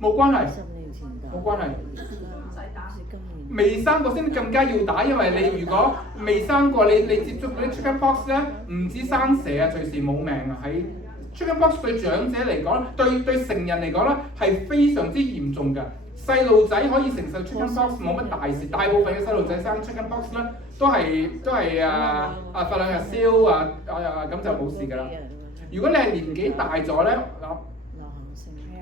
冇關係， 10年前打冇關係。唔使打。未生過先更加要打，因為你如果未生過，你接觸嗰啲 chickenpox 咧，唔止生蛇啊，隨時冇命啊！喺 chickenpox 對長者嚟講，對成人嚟講咧係非常之嚴重㗎。細路仔可以承受 chickenpox 冇乜大事，大部分嘅細路仔生 chickenpox 咧都係發兩日燒咁就冇事㗎啦。如果你係年紀大咗咧，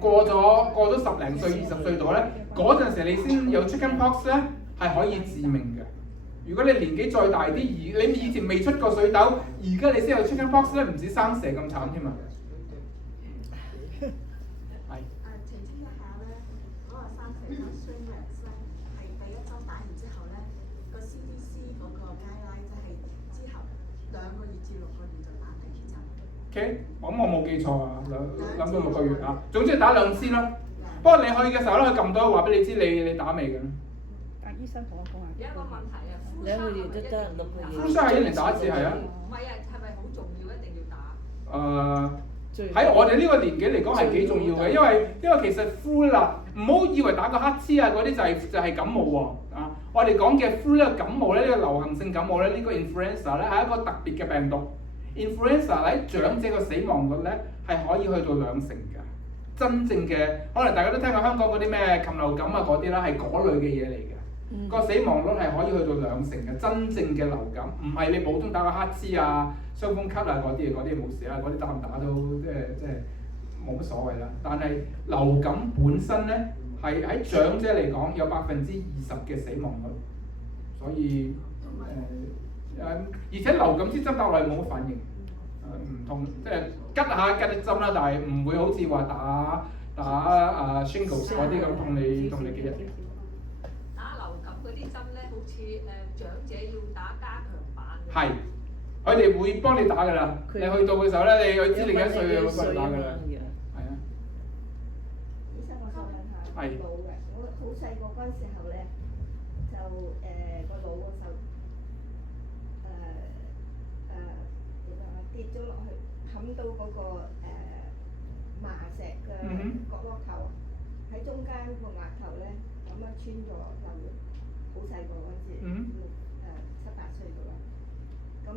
過咗10零歲、20歲度咧，嗰陣時你先有 chickenpox 咧係可以致命嘅。如果你年紀再大啲，你以前未出過水痘，而家你先有 chickenpox 咧，唔止生蛇咁慘添啊！OK，咁我冇記錯啊，諗到6個月啊，總之打2次啦。不過你去嘅時候咧，佢撳到話俾你知你打未嘅。醫生同我講話。有一個問題啊2個月都得6個月。呼係1年打1次係啊。唔係啊，係咪好重要一定要打？喺我哋呢個年紀嚟講係幾重要嘅，因為其實 flu 啦，唔好以為打個乞嗤啊嗰啲就係感冒喎啊！我哋講嘅 flu 呢個感冒咧，呢個流行性感冒咧，呢個 influenza 咧係一個特別嘅病毒。influenza 喺長者嘅死亡率咧係可以去到2成㗎。真正嘅可能大家都聽過香港嗰啲咩禽流感啊嗰啲啦，係嗰類嘅嘢嚟嘅。個死亡率係可以去到2成嘅，真正嘅流感，唔係你普通打個乞嗤啊、傷風咳啊嗰啲冇事啊，嗰啲打唔打都即係冇乜所謂啦。但係流感本身咧係喺長者嚟講有20%嘅死亡率，所以而且流感支針打落去冇乜反應，唔同即係吉啲針啦，但係唔會好似話打shingles 嗰啲咁痛你幾日。打流感嗰啲針咧，好似長者要打加強版。係，佢哋會幫你打㗎啦。你去到嘅時候咧，你知你幾多歲，佢會幫你打㗎啦。係啊。醫生，我想問下腦嘅，我好細個嗰陣時候咧，就個腦嗰時候跌咗落去，冚到嗰個麻石嘅角落頭，喺中間個額頭咧咁樣穿咗，就好細個嗰陣時，7、8歲度啦。咁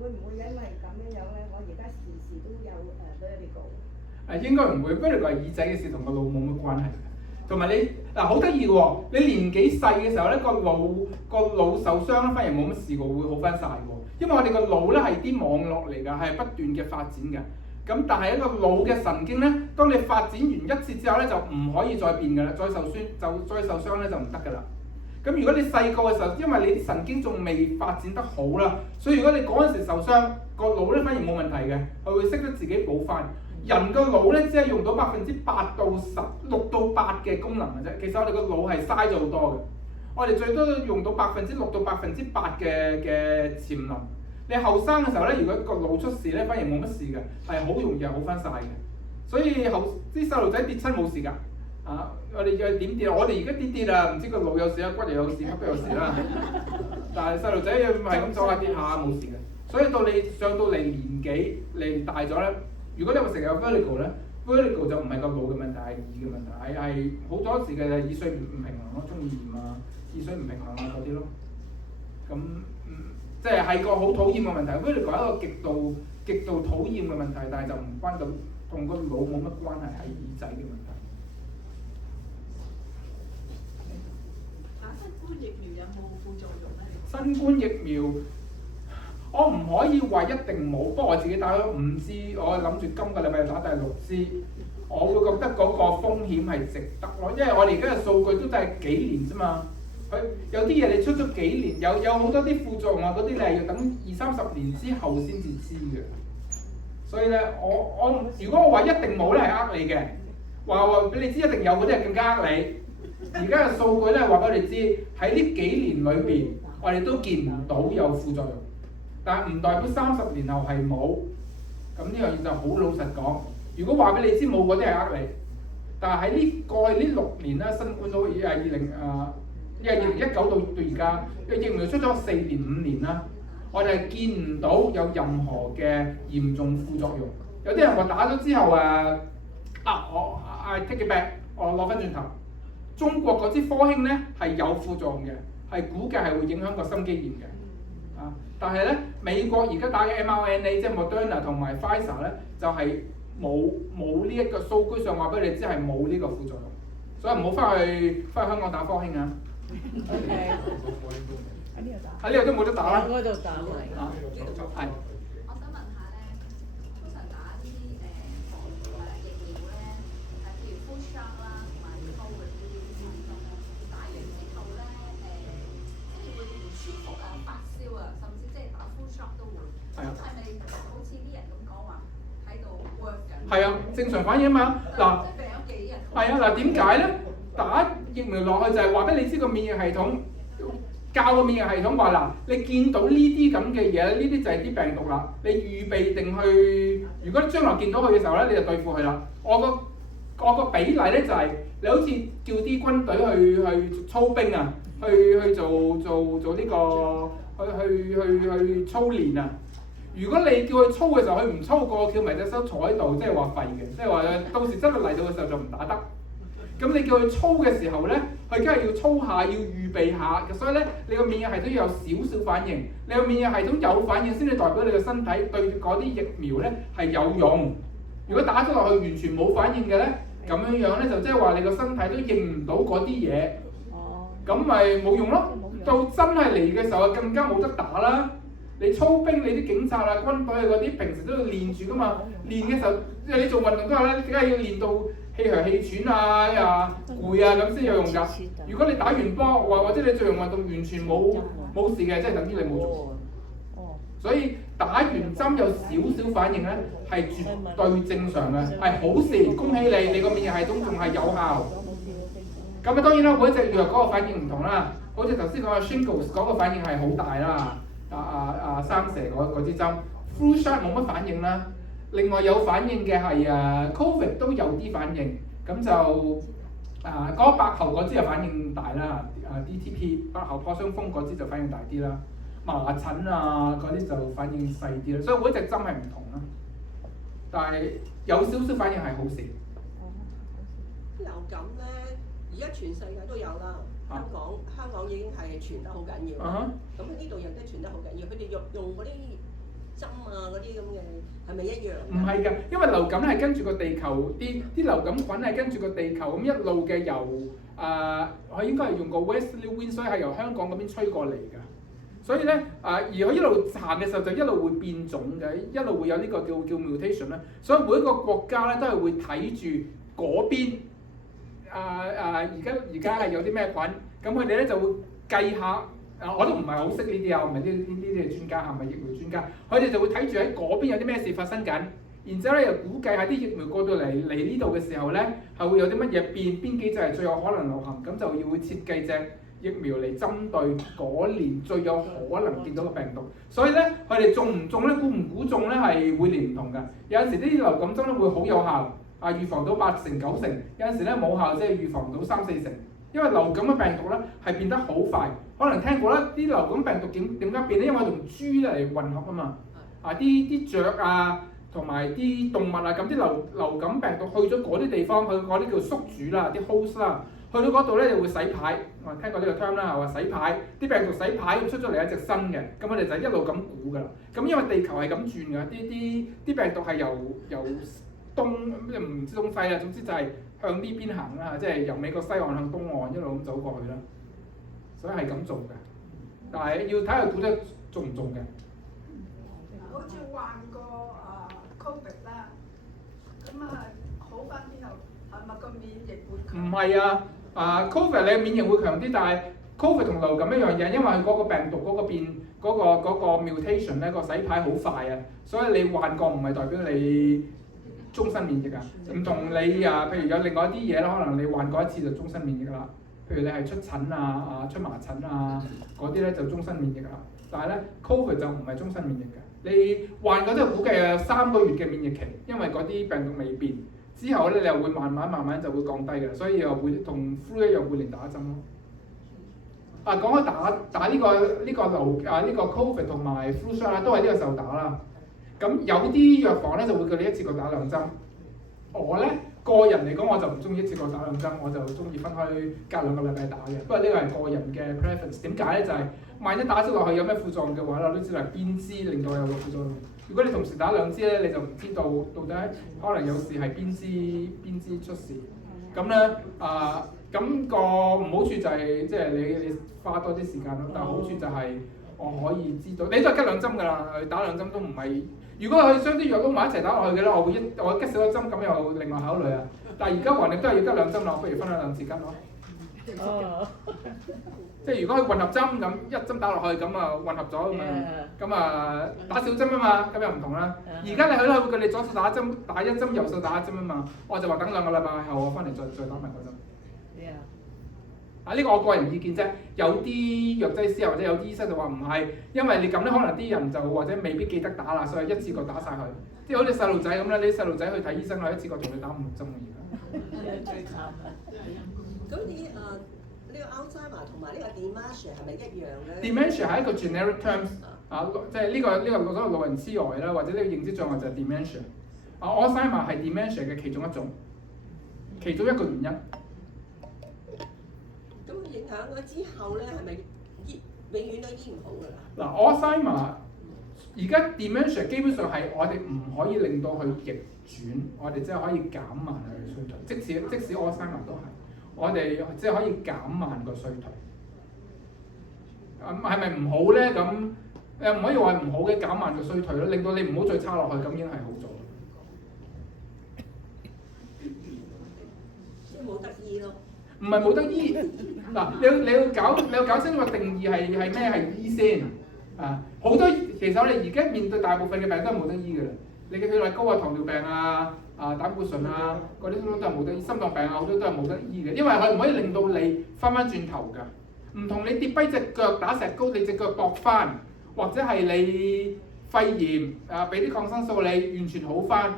會唔會因為咁樣咧？我而家時時都有vertigo。應該唔會，vertigo係耳仔嘅事，同個腦冇乜關係嘅。同埋你好得意喎，你年紀細嘅時候咧，個腦受傷咧，反而冇乜事喎，會好翻晒喎。因為我哋個腦咧係啲網絡嚟㗎，係不斷嘅發展㗎。咁但係一個腦嘅神經咧，當你發展完1次之後咧，就唔可以再變㗎啦，再受傷咧就唔得㗎啦。咁如果你細個嘅時候，因為你啲神經仲未發展得好啦，所以如果你嗰陣時受傷，個腦咧反而冇問題嘅，佢會識得自己補翻。人個腦咧只係用到8%到6到8嘅功能嘅啫，其實我哋個腦係嘥咗好多嘅。我哋最多用到6%到8%嘅潛能。你後生嘅時候咧，如果個腦出事咧，反而冇乜事嘅，係好容易好翻晒嘅。所以啲細路仔跌親冇事㗎。我哋又點跌？我哋而家跌啦，唔知個腦有事啊，骨又有事，乜都有事啦。但係細路仔係咁走下跌下冇事嘅。所以到你上到嚟年紀你大咗咧，如果你話成日有 vertigo 咧 ，vertigo 就唔係個腦嘅問題，係耳嘅問題，係好多時嘅耳髓唔平衡咯，中耳炎啊、耳髓唔平衡啊嗰啲咯。咁即係個好討厭嘅問題。不如你講一個極度討厭嘅問題，但係就唔關到同個腦冇乜關係，係耳仔嘅問題。打新冠疫苗有冇副作用咧？新冠疫苗我唔可以話一定冇，不過我自己打咗5支，我諗住今個禮拜打第6支，我會覺得嗰個風險係值得咯，因為我哋而家嘅數據都係幾年啫嘛。佢有啲嘢你出咗幾年，有好多啲副作用啊嗰啲，你係要等20-30年之後先至知嘅。所以咧，我如果我話一定冇咧係呃你嘅，話俾你知一定有嗰啲係更加呃你。而家嘅數據咧話俾你知喺呢幾年裏邊，我哋都見唔到有副作用，但係唔代表30年後係冇。咁呢樣嘢就好老實講，如果話俾你知冇嗰啲係呃你，但係喺過去呢6年咧，新冠都因為2019到而家，疫苗出咗4年5年啦，我哋係見唔到有任何嘅嚴重副作用。有啲人話打咗之後我take it back，我攞翻轉頭。中國嗰支科興咧係有副作用嘅，係估計係會影響個心肌炎嘅。但係咧美國而家打嘅 mRNA 即係 Moderna 同埋 Pfizer 咧，就係冇呢一個數據上話俾你知係冇呢個副作用，所以唔好翻去香港打科興啊！喺呢度都冇得打啦。嗰度打埋。係。我想問下咧，通常打呢啲防疫苗咧，譬如 flu shot 啦，同埋 COVID 呢啲產品咧，打完之後咧，即係會唔舒服啊、發燒啊，甚至即係打 flu shot 都會。咁係咪好似啲人咁講話喺度 work 緊？係啊，正常反應嘛。嗱，即係病咗幾日。係啊，嗱點解咧？打疫苗落去就係話俾你知個免疫系統。教個免疫系統話嗱，你見到呢啲咁嘅嘢，呢啲就係啲病毒啦。你預備定去，如果將來見到佢嘅時候咧，你就對付佢啦。我個比例咧就係、你好似叫啲軍隊去操兵啊，去做呢、個去操練啊。如果你叫佢操嘅時候，佢唔操過，翹埋隻手坐喺度，即係話廢嘅，即係話到時真係嚟到嘅時候就唔打得。咁你叫佢操嘅時候咧，佢梗係要操下，要預備下，所以咧你個免疫系統要有少少反應。你個免疫系統有反應先至代表你個身體對嗰啲疫苗咧係有用。如果打咗落去完全冇反應嘅咧，咁樣樣咧就即係話你個身體都認唔到嗰啲嘢，咁咪冇用咯。到真係嚟嘅時候更加冇得打啦。你操兵，你啲警察啊、軍隊啊嗰啲平時都要練住噶嘛，練嘅時候即係你做運動都係咧，梗係要練到氣長氣喘啊、攰啊咁先有用㗎。如果你打完波或者你做完運動完全冇事嘅，即係等於你冇做。所以打完針有少少反應咧，係絕對正常嘅，係好事，恭喜你，你個免疫系統仲係有效。咁啊當然啦，每一隻藥嗰個反應唔同啦，好似頭先講嘅 Shingles 嗰個反應係好大啦。生蛇嗰支針 flu shot 冇乜反應啦。另外有反應嘅係COVID 都有啲反應，咁就嗰個白喉嗰支就反應大啦。DTP 白喉破傷風嗰支就反應大啲啦。麻疹啊嗰啲就反應細啲啦。所以每一隻針係唔同啦，但係有少少反應係好事。流感咧，而家全世界都有啦。香港已經係傳得好緊要，咁呢度亦都傳得好緊要。佢哋用嗰啲針啊嗰啲咁嘅係咪一樣？唔係㗎，因為流感係跟住個地球啲流感菌係跟住個地球咁一路嘅由佢應該係用個 westerly wind， 所以係由香港嗰邊吹過嚟㗎。所以咧而佢一路行嘅時候就一路會變種嘅，一路會有呢個叫 mutation 啦。所以每一個國家咧都係會睇住嗰邊。而家係有啲咩菌，咁佢哋咧就會計下，我都唔係好識呢啲啊，我唔係呢啲嘅專家，係咪疫苗專家？佢哋就會睇住喺嗰邊有啲咩事發生緊，然之後咧又估計下啲疫苗過到嚟呢度嘅時候咧，係會有啲乜嘢變，邊幾隻係最有可能流行，咁就要會設計隻疫苗嚟針對嗰年最有可能見到嘅病毒。所以咧，佢哋中唔中咧，估唔估中咧係每年唔同㗎。有陣時啲流感針咧會好有效。預防到8成9成，有陣時咧冇效，即係預防到3、4成。因為流感嘅病毒咧係變得好快，可能聽過啦。啲流感病毒點解變咧？因為同豬嚟混合啊嘛。啲雀啊同埋啲動物啊，咁啲流感病毒去咗嗰啲地方，去嗰啲叫宿主啦，啲 host 啦，去到嗰度咧就會洗牌，我聽過呢個 term 啦，係話洗牌，啲病毒洗牌咁出咗嚟一隻新嘅，咁我哋就一路咁估㗎啦。咁因為地球係咁轉㗎，啲病毒係由東唔知東西啦，總之就係向呢邊行啦，即係由美國西岸向東岸一路咁走過去啦。所以係咁做嘅，但係要睇下估得中唔中嘅。好似患過Covid 啦，咁好翻之後係咪個免疫會強？唔係啊，Covid 你嘅免疫會強啲，但係 Covid 同流感一樣嘢，因為佢嗰個病毒嗰個變嗰個 mutation 咧個洗牌好快啊，所以你患過唔係代表你終身免疫啊。唔同你譬如有另外一啲嘢啦，可能你患過一次就終身免疫啦。譬如你係出疹出麻疹嗰啲咧就終身免疫啦。但係咧 Covid 就唔係終身免疫嘅，你患嗰啲估計有3個月嘅免疫期，因為嗰啲病毒未變。之後咧，你又會慢慢就會降低嘅，所以又會同 flu 一樣每年打針咯。講開打呢個 Covid 同埋 flu shot 啦，都係呢個時候打啦。咁有啲藥房咧就會叫你一次過打2針。我咧個人嚟講，我就唔中意一次過打2針，我就中意分開隔2個禮拜打嘅。不過呢個係個人嘅 preference。點解咧？就係萬一打咗落去有咩副作用嘅話，我都知道係邊支令到有個副作用。如果你同時打2支咧，你就唔知道到底可能有時係邊支出事。咁咧咁個唔好處就係即係你花多啲時間咯，但係好處就係我可以知道，你都係吉2針㗎啦，打2針都唔係。如果可以將啲藥撈埋一齊打落去嘅咧，我吉少1針咁又另外考慮啊。但係而家橫掂都係要吉2針啦，我不如分兩次吉咯。即係如果佢混合針咁1針打落去咁混合咗咁打少針啊嘛，咁又唔同啦。而家你去啦，會叫你左手打1針，右手打1針啊嘛，我就話等2個禮拜後我翻嚟再打埋嗰針。呢個我個人意見啫，有啲藥劑師或者有啲醫生就話唔係，因為你咁咧可能啲人就或者未必記得打啦，所以一次過打晒佢。即係好似細路仔咁咧，你細路仔去睇醫生，我一次過同佢打5、6針嘅而家。最慘啦！咁呢個 Alzheimer 同埋呢個 dementia 係咪一樣咧 ？dementia 係一個 generic terms 即係呢個所謂老人痴呆啦，或者呢個認知障礙就係 dementia。Alzheimer 係 dementia 嘅其中一種，其中一個原因。咁佢影響咗之後咧，係咪永遠都醫唔好㗎啦？嗱 Alzheimer 而家 dementia 基本上係我哋唔可以令到佢逆轉，我哋只係可以減慢佢嘅衰退。即使 Alzheimer 都係，我哋只係可以減慢個衰退。係咪唔好咧？咁唔可以話唔好嘅，減慢個衰退咯，令到你唔好再差落去，咁已經係好咗。即係冇得醫咯。唔係冇得醫。嗱，你要搞清楚個定義係咩係醫先好多其實我哋而家面對大部分嘅病都係冇得醫㗎啦。你嘅血壓高糖尿病膽固醇嗰啲都係冇得醫，心臟病好多都係冇得醫嘅，因為佢唔可以令到你翻轉頭㗎。唔同你跌跛隻腳打石膏，你隻腳駁翻，或者係你肺炎俾啲抗生素你完全好翻，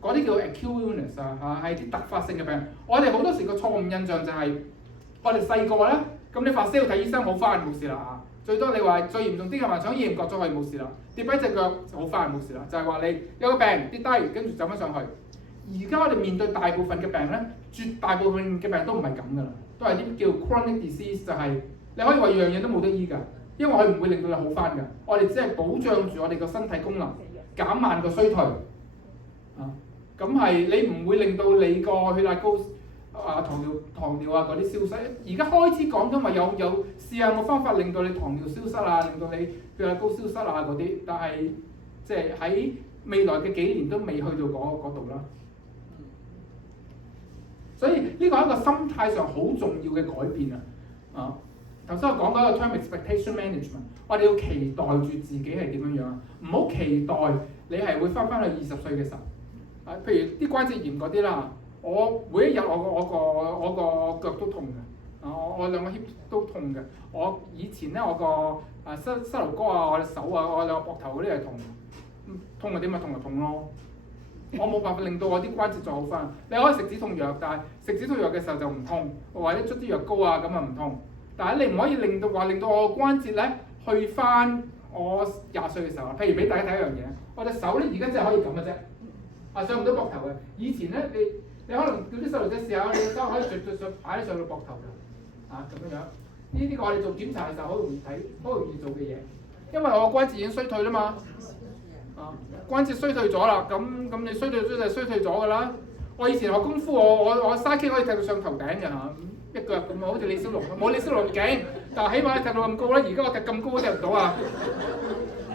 嗰啲叫 acute illness 係啲突發性嘅病。我哋好多時個錯誤印象就係我哋細個咧，咁你發燒睇醫生好翻冇事啦最多你話最嚴重啲嘅盲腸炎割咗佢冇事啦，跌跛隻腳好翻冇事啦，就係話你有個病跌低跟住走翻上去。而家我哋面對大部分嘅病咧，絕大部分嘅病都唔係咁㗎啦，都係啲叫 chronic disease， 就係你可以話樣樣都冇得醫㗎，因為佢唔會令到你好翻㗎。我哋只係保障住我哋個身體功能，減慢個衰退咁係你唔會令到你個血壓高糖尿嗰啲消失。而家開始講緊話有試下有冇方法令到你糖尿消失令到你血壓高消失嗰啲，但係即係喺未來嘅幾年都未去到嗰度啦。所以呢個係一個心態上好重要嘅改變頭先我講嗰個 term expectation management， 我哋要期待住自己係點樣唔好期待你係會翻去20歲嘅時候譬如啲關節炎嗰啲啦，我每一日我個腳都痛嘅，我兩個 hip 都痛嘅。我以前咧我個膝頭哥我隻手我兩個膊頭嗰啲係痛咪點咪痛就痛咯。我冇辦法令到我啲關節再好翻。你可以食止痛藥，但係食止痛藥嘅時候就唔痛，或者捽啲藥膏咁唔痛。但係你唔可以令到我關節咧去翻我20歲嘅時候。譬如俾大家睇一樣嘢，我隻手咧而家真係可以咁嘅啫。上唔到膊頭嘅，以前咧你可能叫啲細路仔試下，你手可以著擺上到膊頭㗎。咁樣樣。呢個我哋做檢查嘅時候好容易睇，好容易做嘅嘢。因為我關節已經衰退啦嘛，關節衰退咗啦，咁你衰退咗就衰退咗㗎啦。我以前學功夫，我沙棘可以踢到上頭頂嘅嚇，一腳咁啊，好似李小龍，冇李小龍咁勁，但係起碼踢到咁高啦。而家我踢咁高都踢唔到啊！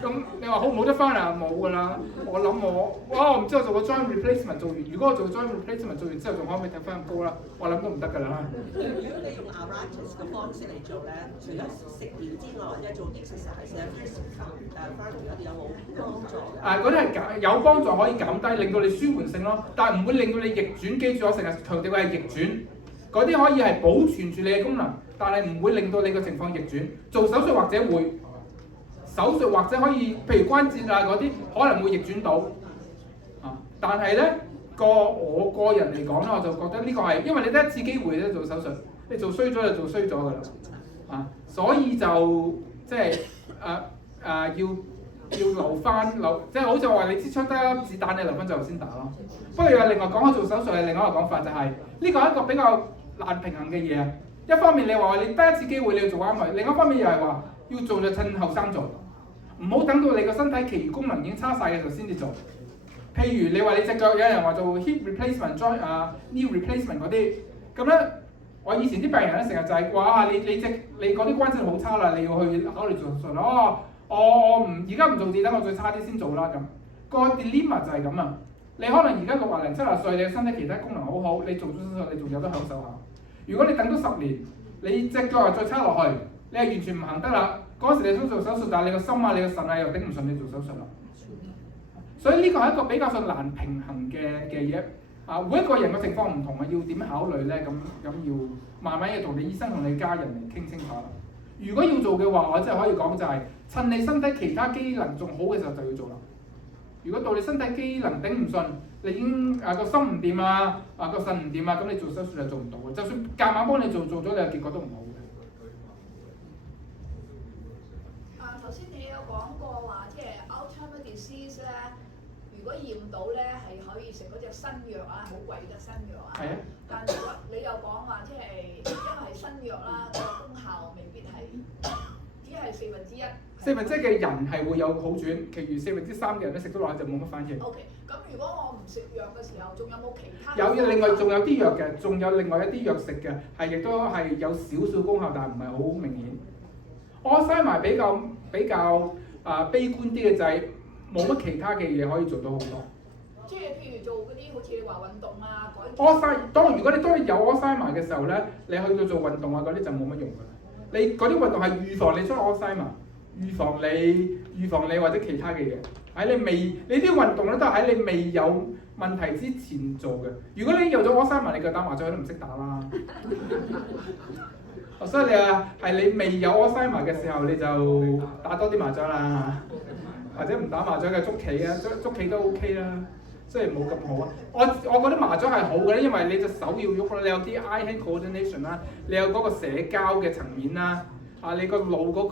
咁你話好唔好得翻啊？冇㗎啦。我諗我唔知我做個 joint replacement 做完，如果我做個 joint replacement 做完之後，仲可唔可以踢翻咁高啦？我諗都唔得㗎啦。如果你用 Aratus 嘅方式嚟做咧，除咗食療之外，或者做 exercise 啊、翻嗰啲有冇幫助？嗰啲係有幫助，可以減低，令到你舒緩性咯，但係唔會令到你逆轉。記住我成日強調嘅係逆轉，嗰啲可以係保存住你嘅功能，但係唔會令到你嘅情況逆轉。做手術或者會。手術或者可以，譬如關節啊嗰啲可能會逆轉到，但係咧我個人嚟講咧，我就覺得呢個係因為你得一次機會咧做手術，你做衰咗就做衰咗㗎啦，所以就即係要留翻，即係好似我話你支槍得一粒子彈，你留翻最後先打咯。不過又另外講開做手術係另外一個講法，就係呢個係一個比較難平衡嘅嘢。一方面你話你得一次機會你要做啱佢，另一方面又係話要做就趁後生做。唔好等到你個身體其餘功能已經差晒嘅時候先至做。譬如你話你隻腳，有人話做 hip replacement、knee replacement 嗰啲，咁咧我以前啲病人咧成日就係話你嗰啲關節好差啦，你要去考慮做手術。我唔而家唔做字，等我最差啲先做啦咁。個 dilemma 就係咁啊！你可能而家60零70歲，你身體其他功能好好，你做咗手術你仲有得享受下。如果你等咗10年，你隻腳又再差落去，你係完全唔行得啦。嗰時你想做手術，但係你個心啊、你個腎啊又頂唔順，你做手術啦。所以呢個係一個比較上難平衡嘅嘢。每一個人嘅情況唔同啊，要點考慮咧？咁要慢慢要同你醫生同你家人嚟傾清楚啦。如果要做嘅話，我真係可以講就係趁你身體其他機能仲好嘅時候就要做啦。如果到你身體機能頂唔順，你已經個心唔掂啊、個腎唔掂啊，咁你做手術就做唔到嘅。就算夾硬幫你做咗，你嘅結果都唔好嘅。頭先你有講過話，即係 Alzheimer's disease 咧，如果驗到咧係可以食嗰隻新藥啊，好貴嘅新藥啊。係啊。但係如果你又講話，即係因為係新藥啦，個功效未必係，只係1/4。1/4嘅人係會有好轉，其餘3/4嘅人咧食咗落去就冇乜反應。OK， 咁如果我唔食藥嘅時候，仲有冇其他？有另外仲有啲藥嘅，仲有另外一啲藥食嘅，係亦都係有少少功效，但係唔係好明顯。我篩埋比較悲觀啲嘅就係冇乜其他嘅嘢可以做到好多。即係譬如做嗰啲好似你話運動啊，如果你有我篩埋嘅時候咧，你去到做運動啊嗰啲就冇乜用㗎啦。你嗰啲運動係預防你出我篩埋，預防你或者其他嘅嘢。你啲運動咧都係喺你未有問題之前做嘅。如果你有咗我篩埋，你腳打麻雀都唔識打啦。所以係你未有 Alzheimer 嘅時候，你就打多啲麻雀啦，或者唔打麻雀嘅捉棋啊，捉棋都 OK 啦，雖然冇咁好啊。我覺得麻雀係好嘅，因為你隻手要喐啦，你有啲 eye-hand coordination 啦，你有嗰個社交嘅層面啦，你個腦嗰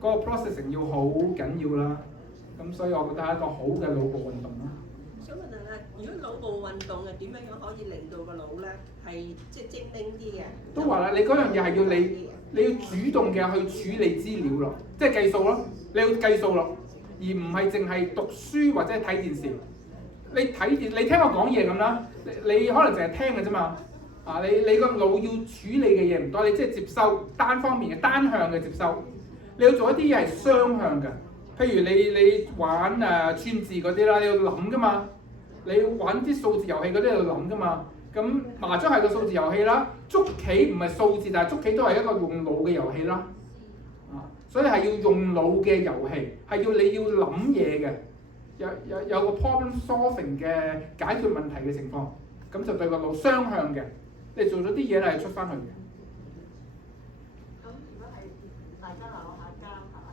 個 processing 要好緊要啦，咁所以我覺得係一個好嘅腦部運動啦。想問下，如果腦部運動係點樣可以令到個腦咧係即係精靈啲嘅？都話啦，你嗰樣嘢係要你要主動嘅去處理資料咯，即係計數咯，你要計數咯，而唔係淨係讀書或者睇電視。你聽我講嘢咁啦，你可能淨係聽嘅啫嘛。你個腦要處理嘅嘢唔多，你即係接收單方面嘅單向嘅接收。你要做一啲嘢係雙向嘅，譬如你玩串字嗰啲啦，你要諗噶嘛。你玩啲數字遊戲嗰啲喺度諗噶嘛。咁麻雀係個數字遊戲啦，捉棋唔係數字，但係捉棋都係一個用腦嘅遊戲啦。所以係要用腦嘅遊戲，係你要諗嘢嘅，有個 problem solving 嘅解決問題嘅情況，咁就對個腦雙向嘅，你做咗啲嘢咧係出翻去嘅。咁如果係大家鬧下交係咪？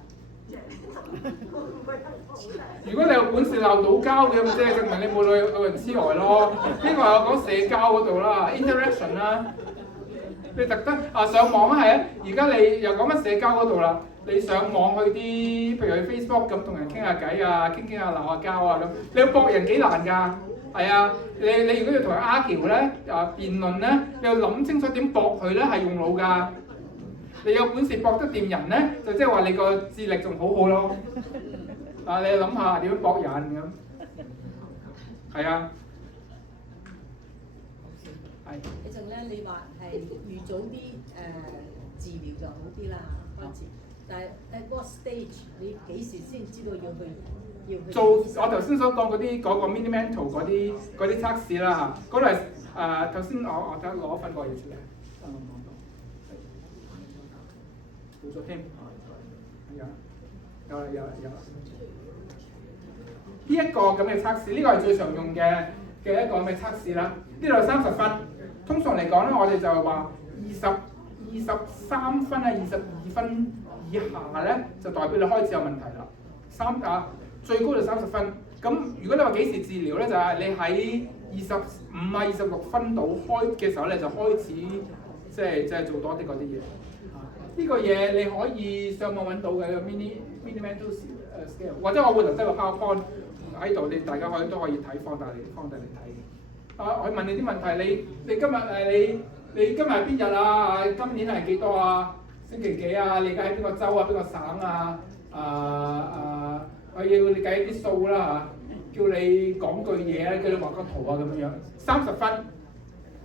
即係唔係得好咧？如果你有本事鬧到交嘅，咁即係證明你冇老人痴呆咯。呢個係我講社交嗰度啦 ，interaction 啦。你特登上網係啊，而家你又講緊社交嗰度啦。你上網去啲，譬如去 Facebook 咁同人傾下偈啊，傾下鬧下交啊咁，你要駁人幾難㗎？係啊，你如果要同人 argue 咧辯論咧，你要諗清楚點駁佢咧，係用腦㗎。你有本事駁得掂人咧，就即係話你個智力仲好好咯。你諗下點樣駁人咁？係啊。係。其實咧，你話係預早啲治療就好啲啦，嗰陣時。但係喺嗰個 stage，你幾時先知道要去做我頭先所講嗰個 mini mental 嗰啲測試啦嚇，嗰度係頭先我睇攞份個嘢出嚟，冇咗添，有。呢一個咁嘅測試，呢個係最常用嘅一個咁嘅測試啦。呢度30分，通常嚟講咧，我哋就係話23分啊，22分以下咧，就代表你開始有問題啦。最高就30分。咁如果你話幾時治療咧，就係你喺25啊26分度開嘅時候咧，就開始即係做多啲嗰啲嘢。呢個嘢你可以上網揾到嘅 mini mental scale， 或者我會留低個 PowerPoint喺度，大家都可以睇放大嚟睇。我問你啲問題，你今日你今日係邊日啊？今年係幾多啊？星期幾啊？你而家喺邊個州啊？邊個省啊？我要你計啲數啦嚇，叫你講句嘢咧，叫你畫個圖啊咁樣。30分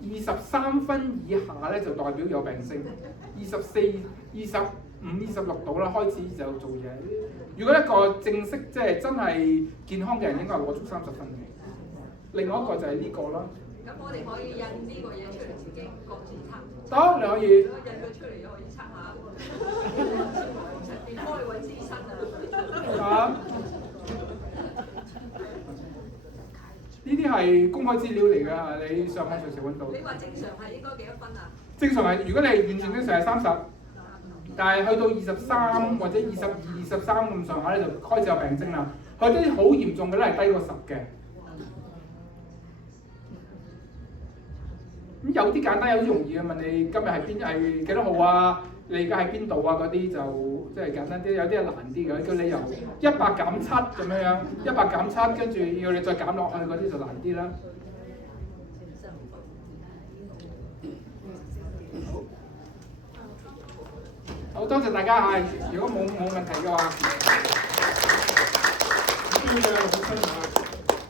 ，23分以下咧就代表有病徵，24、25、26度啦開始就做嘢。如果一個正式即係真係健康嘅人，應該係攞足30分嘅。另外一個就係呢個啦。咁我哋可以印呢個嘢出嚟，自己各自測。得，你可以。印佢出嚟又可以測下。變開位醫生啊！呢啲係公開資料嚟㗎，你上網隨時揾到。你話正常係應該幾多分啊？正常係，如果你係完全正常係30，但係去到23或者22、23咁上下咧，就開始有病徵啦。佢啲好嚴重嘅咧係低過10嘅。咁有啲簡單，有啲容易嘅，問你今日係幾多號啊？你而家喺邊度啊？嗰啲就即係簡單啲，有啲係難啲嘅，叫你由100減7咁樣，100減7，跟住要你再減落去嗰啲就難啲啦。好多謝大家嚇，如果冇問題嘅話，歡迎好新啊！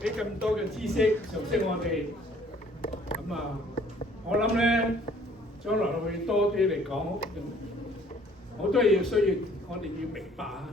俾咁多嘅知識熟悉我哋，咁我諗咧將來會多啲嚟講，好多嘢需要我哋要明白啊！